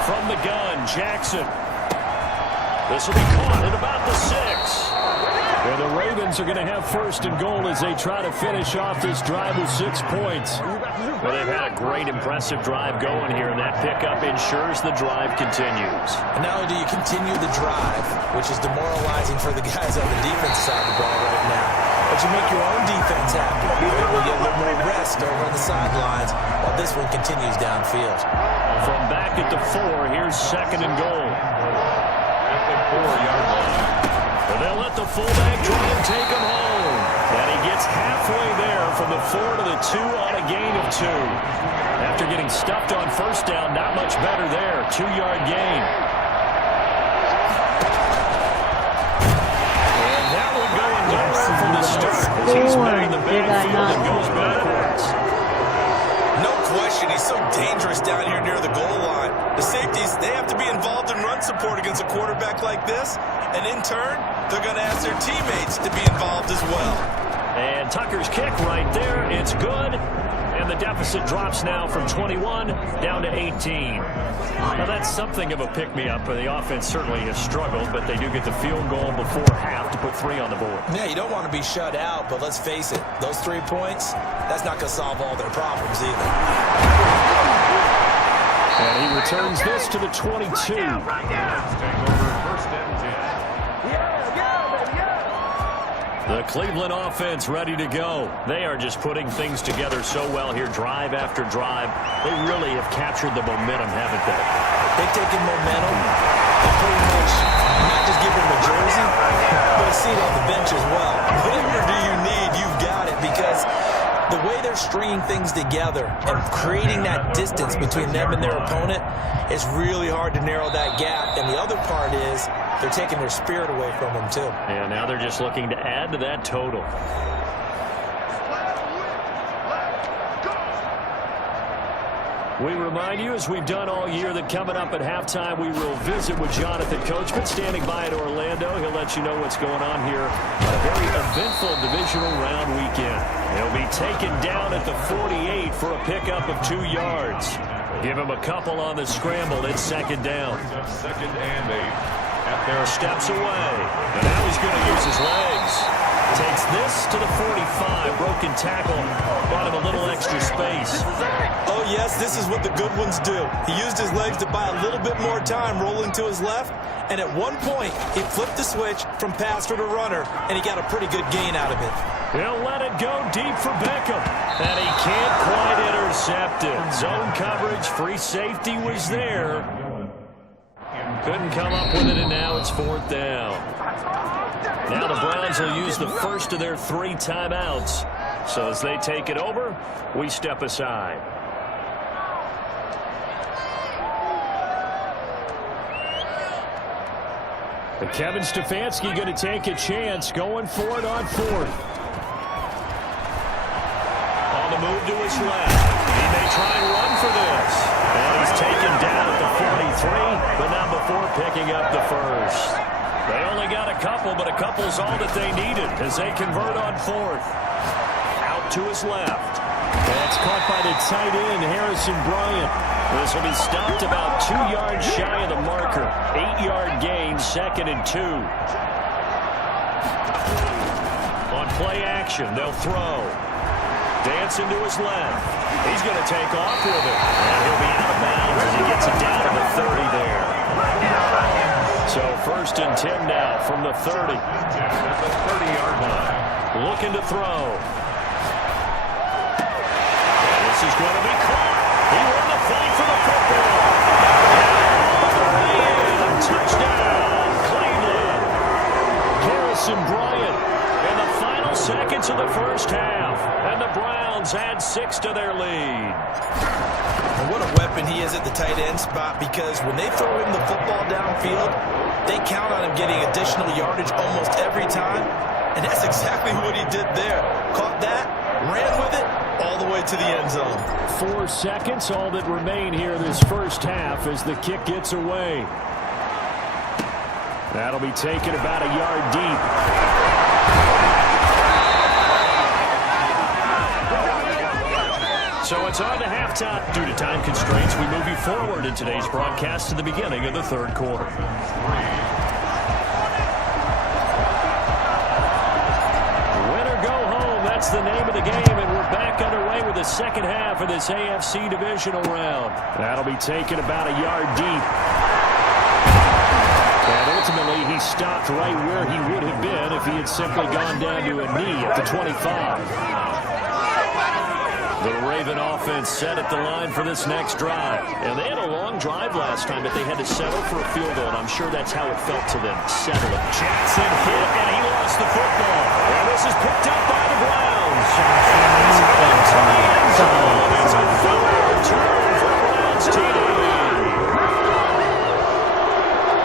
From the gun, Jackson. This will be caught at about the 6. And the Ravens are going to have 1st and goal as they try to finish off this drive with 6 points. Well, they've had a great, impressive drive going here, and that pickup ensures the drive continues. And not only do you continue the drive, which is demoralizing for the guys on the defense side of the ball right now, but you make your own defense happy. You get a little more rest over on the sidelines while this one continues downfield. From back at the 4, here's 2nd and goal. At the 4-yard line. And they'll let the fullback try and take him home. And he gets halfway there from the 4 to the 2 on a gain of 2. After getting stuffed on 1st down, not much better there. 2-yard gain. And that will go in nowhere from the start as he's met in the backfield and goes backwards. No question, he's so dangerous down here near the goal line. The safeties, they have to be involved in run support against a quarterback like this. And in turn, they're going to ask their teammates to be involved as well. And Tucker's kick right there. It's good. And the deficit drops now from 21 down to 18. Now, that's something of a pick-me-up. The offense certainly has struggled, but they do get the field goal before half to put 3 on the board. Yeah, you don't want to be shut out, but let's face it, those 3 points, that's not going to solve all their problems either. And he returns this to the 22. The Cleveland offense ready to go. They are just putting things together so well here, drive after drive. They really have captured the momentum, haven't they? They've taken momentum and pretty much not just give them a jersey, but a seat on the bench as well. Whatever do you need, you've got it, because the way they're stringing things together and creating that distance between them and their opponent, it's really hard to narrow that gap. And the other part is they're taking their spirit away from them, too. And now they're just looking to add to that total. We remind you, as we've done all year, that coming up at halftime, we will visit with Jonathan Coachman, standing by at Orlando. He'll let you know what's going on here on a very eventful divisional round weekend. He'll be taken down at the 48 for a pickup of 2 yards. Give him a couple on the scramble. It's 2nd down. 2nd and 8. Steps away. And now he's going to use his legs. Takes this to the 45. Broken tackle. Brought him a little extra space. Oh, yes, this is what the good ones do. He used his legs to buy a little bit more time rolling to his left. And at one point, he flipped the switch from passer to runner, and he got a pretty good gain out of it. He'll let it go deep for Beckham. And he can't quite intercept it. Zone coverage, free safety was there. Couldn't come up with it, and now it's 4th down. Now the Browns will use the first of their 3 timeouts. So as they take it over, we step aside. But Kevin Stefanski going to take a chance, going for it on 4th. On the move to his left. He may try and run for this. And he's taken down at the 43, but not before picking up the first. They only got a couple, but a couple's all that they needed as they convert on 4th. Out to his left. That's caught by the tight end, Harrison Bryant. This will be stopped about 2 yards shy of the marker. 8-yard gain, 2nd and 2. On play action, they'll throw. Dancing to his left. He's going to take off with it. And he'll be out of bounds as he gets it down to the 30 there. So 1st and 10 now from the 30. At the 30-yard line. Looking to throw. And this is going to be caught. He won the fight for the football. And touchdown, Cleveland. Harrison Bryant in the final seconds of the first half. And the Browns add 6 to their lead. And what a weapon he is at the tight end spot, because when they throw him the football downfield, they count on him getting additional yardage almost every time. And that's exactly what he did there. Caught that, ran with it, all the way to the end zone. 4 seconds, all that remain here this first half as the kick gets away. That'll be taken about a yard deep. So it's on to halftime. Due to time constraints, we move you forward in today's broadcast to the beginning of the third quarter. Win or go home, that's the name of the game, and we're back underway with the second half of this AFC divisional round. That'll be taken about a yard deep. And ultimately, he stopped right where he would have been if he had simply gone down to a knee at the 25. The Raven offense set at the line for this next drive. And they had a long drive last time, but they had to settle for a field goal, and I'm sure that's how it felt to them. Settle it. Jackson hit, and he lost the football. And this is picked up by the Browns. It's into the end zone. It's a fumble return for the Browns team.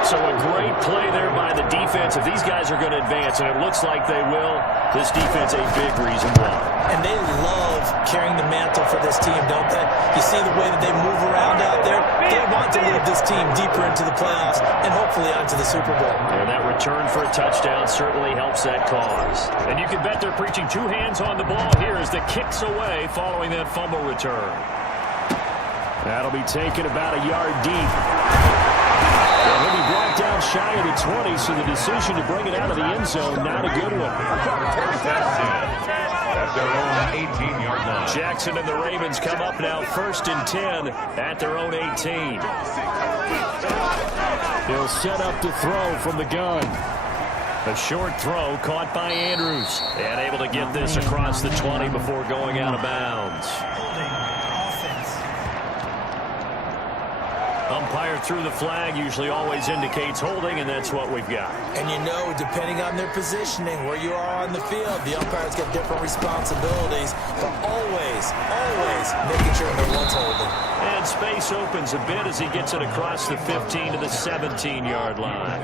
So a great play there by the defense. If these guys are going to advance, and it looks like they will, this defense a big reason why. And they love carrying the mantle for this team, don't they? You see the way that they move around out there? They want to lead this team deeper into the playoffs and hopefully onto the Super Bowl. And that return for a touchdown certainly helps that cause. And you can bet they're preaching 2 hands on the ball here as the kick's away following that fumble return. That'll be taken about a yard deep. And he'll be brought down shy of the 20, so the decision to bring it out of the end zone, not a good one. At their own 18-yard line. Jackson and the Ravens come up now 1st and 10 at their own 18. He'll set up to throw from the gun. A short throw caught by Andrews. And able to get this across the 20 before going out of bounds. Umpire threw the flag, usually always indicates holding, and that's what we've got. And you know, depending on their positioning, where you are on the field, the umpires get different responsibilities, but always making sure no one's holding. And space opens a bit as he gets it across the 15 to the 17-yard line.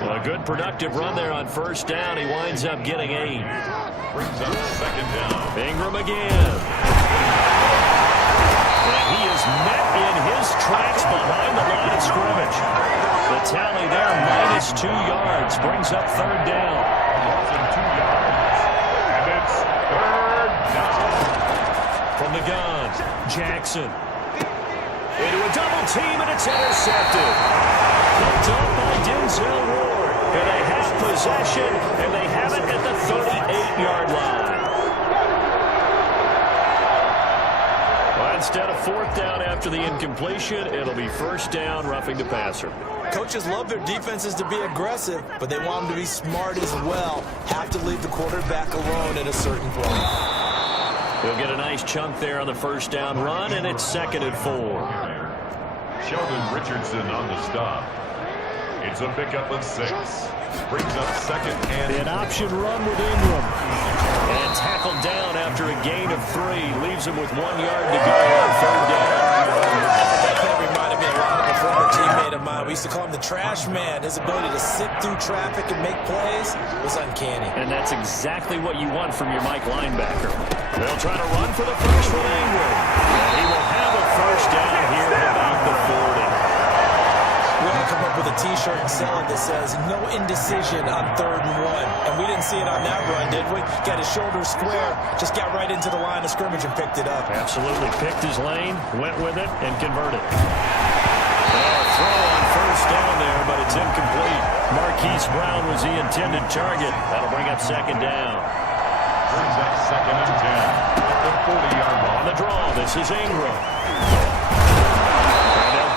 Well, a good productive run there on 1st down. He winds up getting 8. Brings up 2nd down. Ingram again. And he is met in his tracks behind the line of scrimmage. The tally there, -2 yards, brings up 3rd down. Loss of 2 yards. And it's 3rd down. From the gun, Jackson. Into a double team, and it's intercepted. Picked up by Denzel Ward. And they have possession, and they have it at the 38-yard line. Instead of 4th down after the incompletion, it'll be 1st down, roughing the passer. Coaches love their defenses to be aggressive, but they want them to be smart as well. Have to leave the quarterback alone at a certain point. He'll get a nice chunk there on the 1st down run, and it's 2nd and 4. Sheldon Richardson on the stop. It's a pickup of 6. Brings up 2nd and an option run with Ingram. And tackled down after a gain of 3. Leaves him with 1 yard to go on 3rd down. That play reminded me a lot of a former teammate of mine. We used to call him the trash man. His ability to sift through traffic and make plays was uncanny. And that's exactly what you want from your Mike linebacker. They'll try to run for the first with Ingram. And he will have a 1st down here at about the 40. We ought to come up with a T-shirt and sell it that says, no indecision on 3rd and 1. And we didn't see it on that run, did we? Got his shoulder square, just got right into the line of scrimmage and picked it up. Absolutely. Picked his lane, went with it, and converted. A throw on 1st down there, but it's incomplete. Marquise Brown was the intended target. That'll bring up 2nd down. brings up 2nd and 10. The 40-yard line. On the draw, this is Ingram.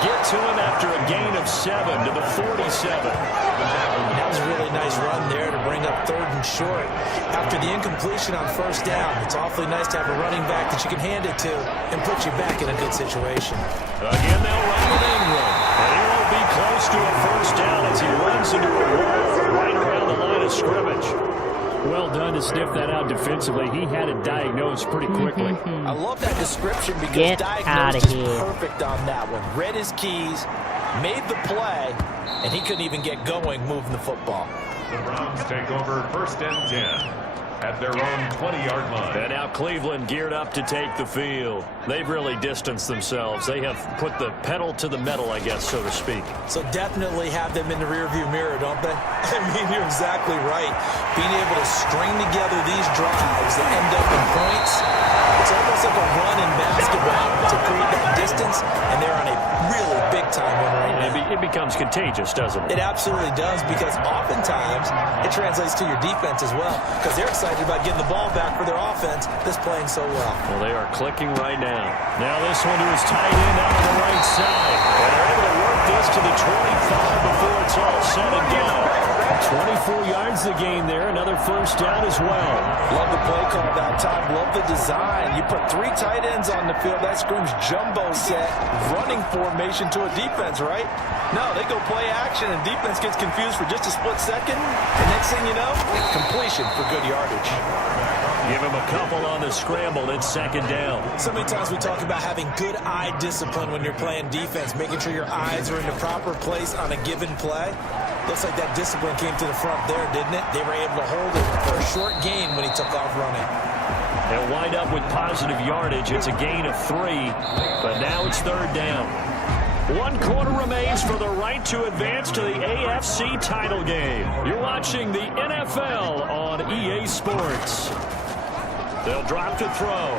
Get to him after a gain of 7 to the 47. That was a really nice run there to bring up 3rd and short. After the incompletion on 1st down, it's awfully nice to have a running back that you can hand it to and put you back in a good situation. Again, they'll run with Ingram. And he won't be close to a 1st down as he runs into a wall right around the line of scrimmage. Well done to sniff that out defensively. He had it diagnosed pretty quickly. I love that description because diagnosed is perfect on that one. Read his keys, made the play, and he couldn't even get going moving the football. The Browns take over 1st and 10. at their own 20-yard line. And now Cleveland geared up to take the field. They've really distanced themselves. They have put the pedal to the metal, I guess, so to speak. So definitely have them in the rearview mirror, don't they? I mean, you're exactly right. Being able to string together these drives that end up in points, it's almost like a run in basketball to create that distance, and they're on a really big-time one right now. It becomes contagious, doesn't it? It absolutely does, because oftentimes it translates to your defense as well, because they're excited about getting the ball back for their offense that's playing so well. Well, they are clicking right now. Now this one to his tight end out on the right side. And they're able to work this to the 25 before it's all said and done. 24 yards the gain there. Another first down as well. Love the play call that time. Love the design. You put 3 tight ends on the field. That screams jumbo set, running formation to a defense, right? No, they go play action, and defense gets confused for just a split second. And next thing you know, completion for good yardage. Give him a couple on the scramble. It's second down. So many times we talk about having good eye discipline when you're playing defense, making sure your eyes are in the proper place on a given play. Looks like that discipline came to the front there, didn't it? They were able to hold him for a short gain when he took off running. They'll wind up with positive yardage. It's a gain of 3, but now it's third down. 1 quarter remains for the right to advance to the AFC title game. You're watching the NFL on EA Sports. They'll drop to throw.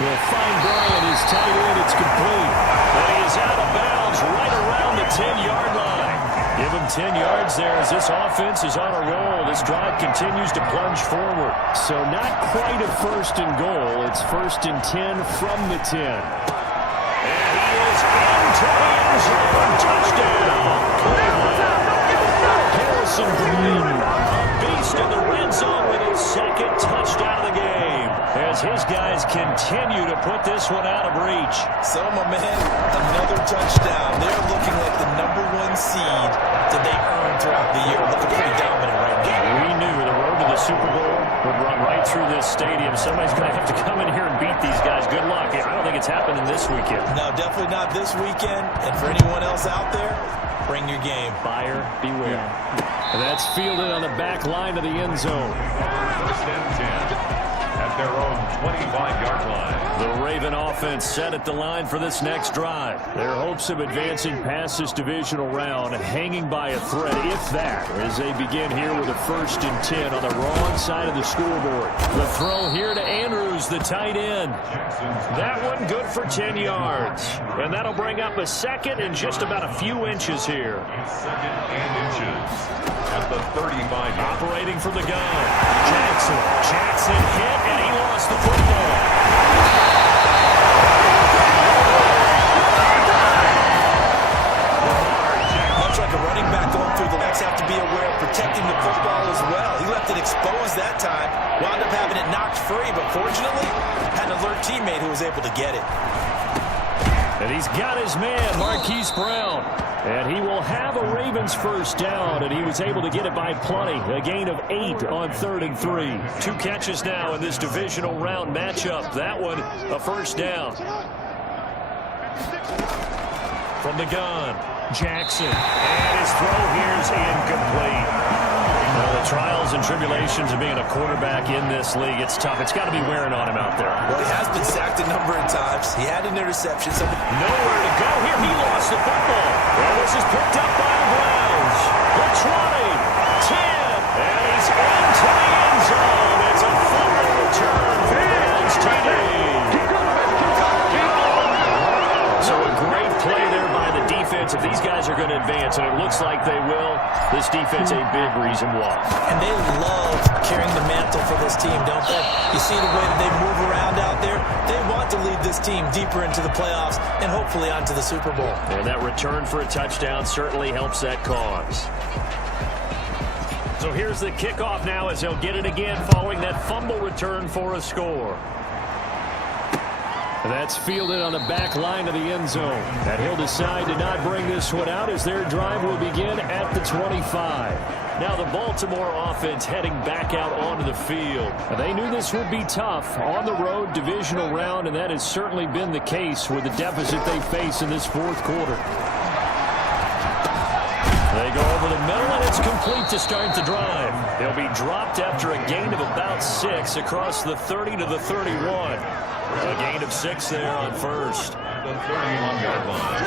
He'll find Bryant, his tight end. It's complete. And he's out of bounds right around the 10-yard line. Give him 10 yards there as this offense is on a roll. This drive continues to plunge forward. So not quite a first and goal. It's first and 10 from the 10. And he is into the end zone. Touchdown. Harrison Bryant, a beast in the red zone with his second touchdown of the game, as his guys continue to put this one out of reach. So, my man, another touchdown. They're looking like the #1 seed that they earned throughout the year. Looking pretty dominant right now. We knew the road to the Super Bowl would run right through this stadium. Somebody's going to have to come in here and beat these guys. Good luck. I don't think it's happening this weekend. No, definitely not this weekend. And for anyone else out there, bring your game. Buyer beware. And that's fielded on the back line of the end zone. First and 10 at their own 25-yard line. The Raven offense set at the line for this next drive. Their hopes of advancing past this divisional round hanging by a thread, if that, as they begin here with a first and 10 on the wrong side of the scoreboard. The throw here to Andrews, the tight end. That one good for 10 yards. And that'll bring up a second and just about a few inches here. Second and inches at the 35. Operating from the gun. Jackson hit, and he lost the football. Much like a running back going through the legs, have to be aware of protecting the football as well. He left it exposed that time, wound up having it knocked free, but fortunately, had an alert teammate who was able to get it. And he's got his man, Marquise Brown. And he will have a Ravens first down, and he was able to get it by plenty. A gain of 8 on 3rd and 3. 2 catches now in this divisional round matchup. That one, a first down. From the gun, Jackson. And his throw here is incomplete. Well, the trials and tribulations of being a quarterback in this league, it's tough. It's got to be wearing on him out there. Well, he has been sacked a number of times. He had an interception. Nowhere to go here. He lost the football. Well, this is picked up by the Browns. The 20, 10, and he's into the end zone. It's a fumble return. Fields TD. So a great play there by the defense. If these guys are going to advance, and it looks like they will, this defense a big reason why. And they love carrying the mantle for this team, don't they? You see the way that they move around out there? They want to lead this team deeper into the playoffs and hopefully onto the Super Bowl. And that return for a touchdown certainly helps that cause. So here's the kickoff now as they'll get it again following that fumble return for a score. And that's fielded on the back line of the end zone. And he'll decide to not bring this one out as their drive will begin at the 25. Now the Baltimore offense heading back out onto the field. They knew this would be tough on the road divisional round, and that has certainly been the case with the deficit they face in this fourth quarter. They go over the middle, and it's complete to start the drive. He'll be dropped after a gain of about 6 across the 30 to the 31. A gain of 6 there on first. The 31-yard line.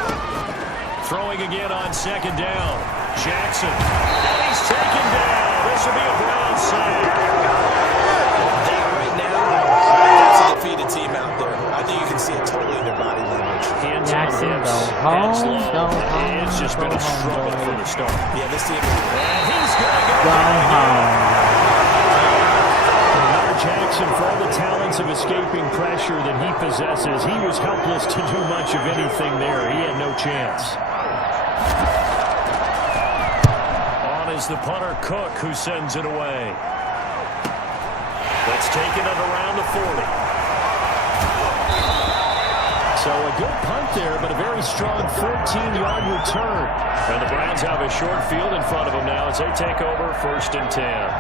Throwing again on second down. Jackson. And he's taken down. This will be a Brown sack. That right now, that's a defeated team out there. I think you can see it totally in their body language. Hands Jackson, on go hips. home, Heads low. go home, It's just been a struggle from the start. Yeah, this team is... And he's going to Go home. Jackson, for all the talents of escaping pressure that he possesses, he was helpless to do much of anything there. He had no chance. On is the punter, Cook, who sends it away. That's taken it around the 40. So a good punt there, but a very strong 14-yard return. And the Browns have a short field in front of them now as they take over 1st and 10.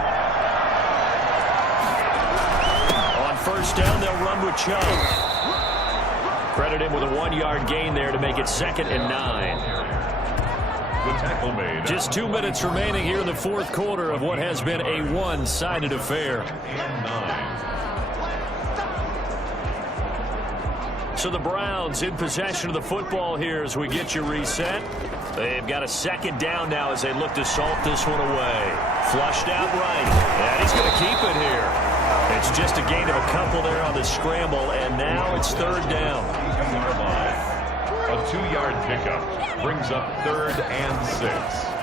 First down, they'll run with Chubb. Credit him with a 1-yard gain there to make it 2nd and 9. The tackle made. Just 2 minutes remaining here in the 4th quarter of what has been a one-sided affair. And 9. So the Browns in possession of the football here as we get you reset. They've got a 2nd down now as they look to salt this one away. Flushed out right. And he's going to keep it here. It's just a gain of a couple there on the scramble, and now it's 3rd down. A 2-yard pickup brings up 3rd and 6.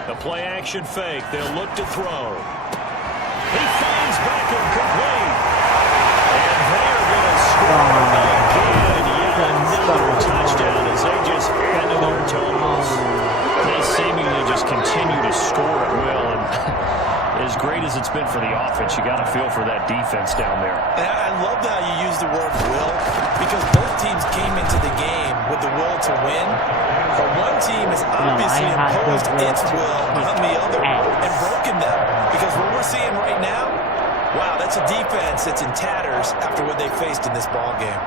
The play-action fake. They'll look to throw. He finds Beckham complete. And they're going to score again. Yet another touchdown as they just add to their totals. They seemingly just continue to score at will. And as great as it's been for the offense, you got to feel for that defense down there. And I love how you use the word will, because both teams came into the game with the will to win. But one team has obviously imposed its will on the other and broken them. Because what we're seeing right now, wow, that's a defense that's in tatters after what they faced in this ball game.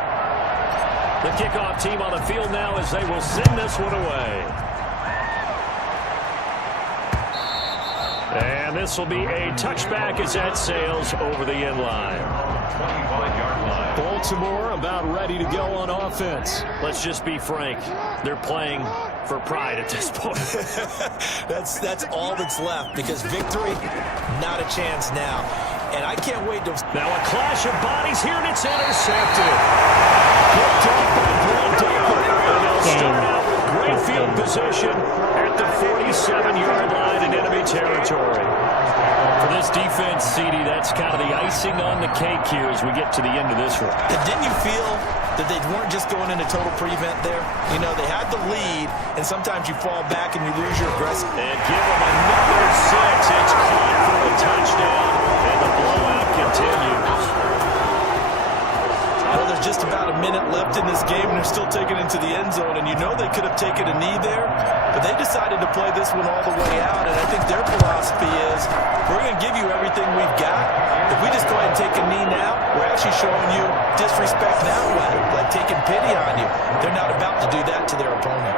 The kickoff team on the field now as they will send this one away. And this will be a touchback as that sails over the end line. 25-yard line. Baltimore about ready to go on offense. Let's just be frank. They're playing for pride at this point. That's all that's left, because victory, not a chance now. And I can't wait to... Now a clash of bodies here, and it's intercepted. Picked off by Brent David. And they'll start out with great field position at the 47-yard line in enemy territory. For this defense, CD, that's kind of the icing on the cake here as we get to the end of this one. And didn't you feel that they weren't just going into total prevent there? You know, they had the lead, and sometimes you fall back and you lose your aggressive. And give them another 6. It's caught for a touchdown, and the blowout continues. Well, there's just about a minute left in this game, and they're still taking it into the end zone. And you know they could have taken a knee there, but they decided to play this one all the way out. And I think their philosophy is, we're going to give you everything we've got. If we just go ahead and take a knee now, we're actually showing you disrespect that way, like taking pity on you. They're not about to do that to their opponent.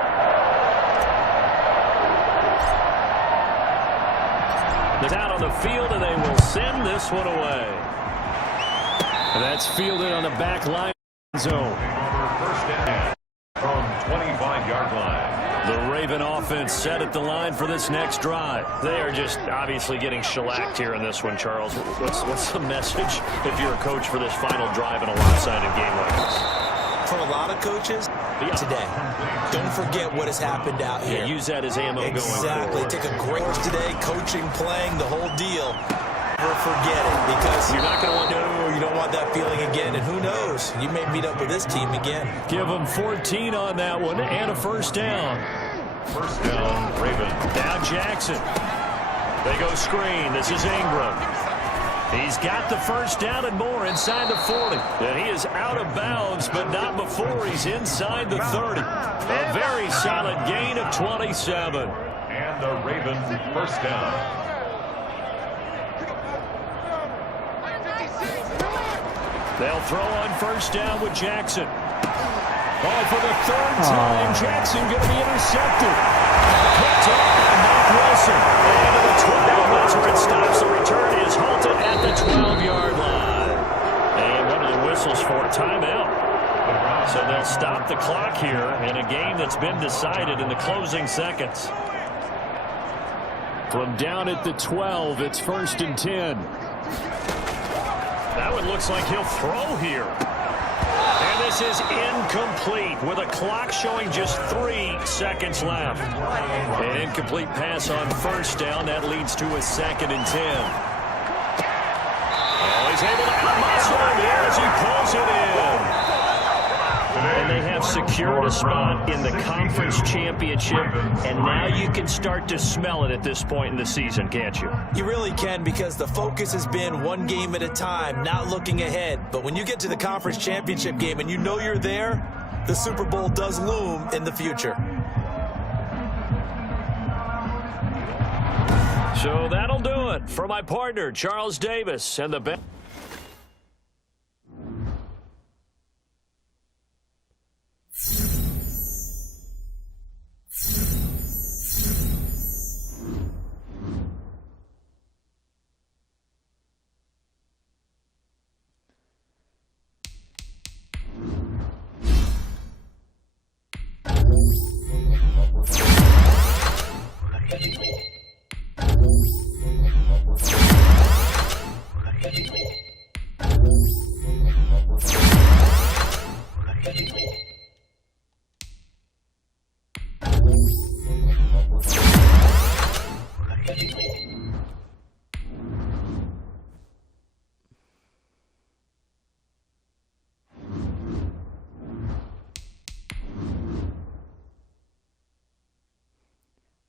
They're out on the field, and they will send this one away. And that's fielded on the back line zone. First down from 25-yard line. The Raven offense set at the line for this next drive. They are just obviously getting shellacked here in this one, Charles. What's the message if you're a coach for this final drive in a lopsided game like this? For a lot of coaches, today, don't forget what has happened out here. Yeah, use that as ammo going forward. Exactly. Take a great course today, coaching, playing, the whole deal. Never forget it, because you're not going to want to. You don't want that feeling again, and who knows? You may meet up with this team again. Give them 14 on that one and a first down. First down, Raven. Now Jackson. They go screen. This is Ingram. He's got the first down and more inside the 40. And he is out of bounds, but not before he's inside the 30. A very solid gain of 27. And the Ravens first down. They'll throw on first down with Jackson. Oh, for the third time, Jackson going to be intercepted. Picked up by Mike Wilson. And to the 12, that's where it stops. The return is halted at the 12-yard line. And what are the whistles for? Timeout. So they'll stop the clock here in a game that's been decided in the closing seconds. From down at the 12, it's 1st and 10. That one looks like he'll throw here. And this is incomplete with a clock showing just 3 seconds left. An incomplete pass on 1st down. That leads to a 2nd and 10. Oh, he's able to out-muscle him here as he pulls it in. And they have secured a spot in the conference championship, and now you can start to smell it at this point in the season, can't you? You really can, because the focus has been one game at a time, not looking ahead. But when you get to the conference championship game and you know you're there, the Super Bowl does loom in the future. So that'll do it for my partner, Charles Davis, and the best.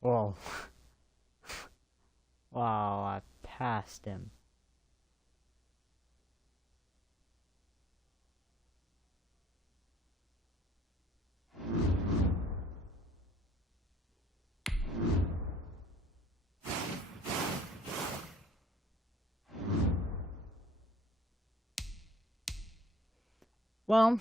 Whoa. Wow, I passed him. Well,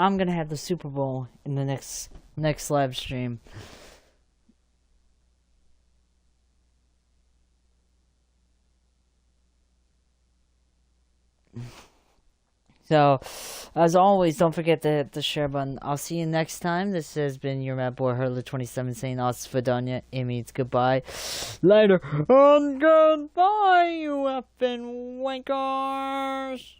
I'm gonna have the Super Bowl in the next live stream. So, as always, don't forget to hit the share button. I'll see you next time. This has been your Mad Boy Hurler27 saying Osfadonia. It means goodbye. Later. And goodbye, you effing wankers.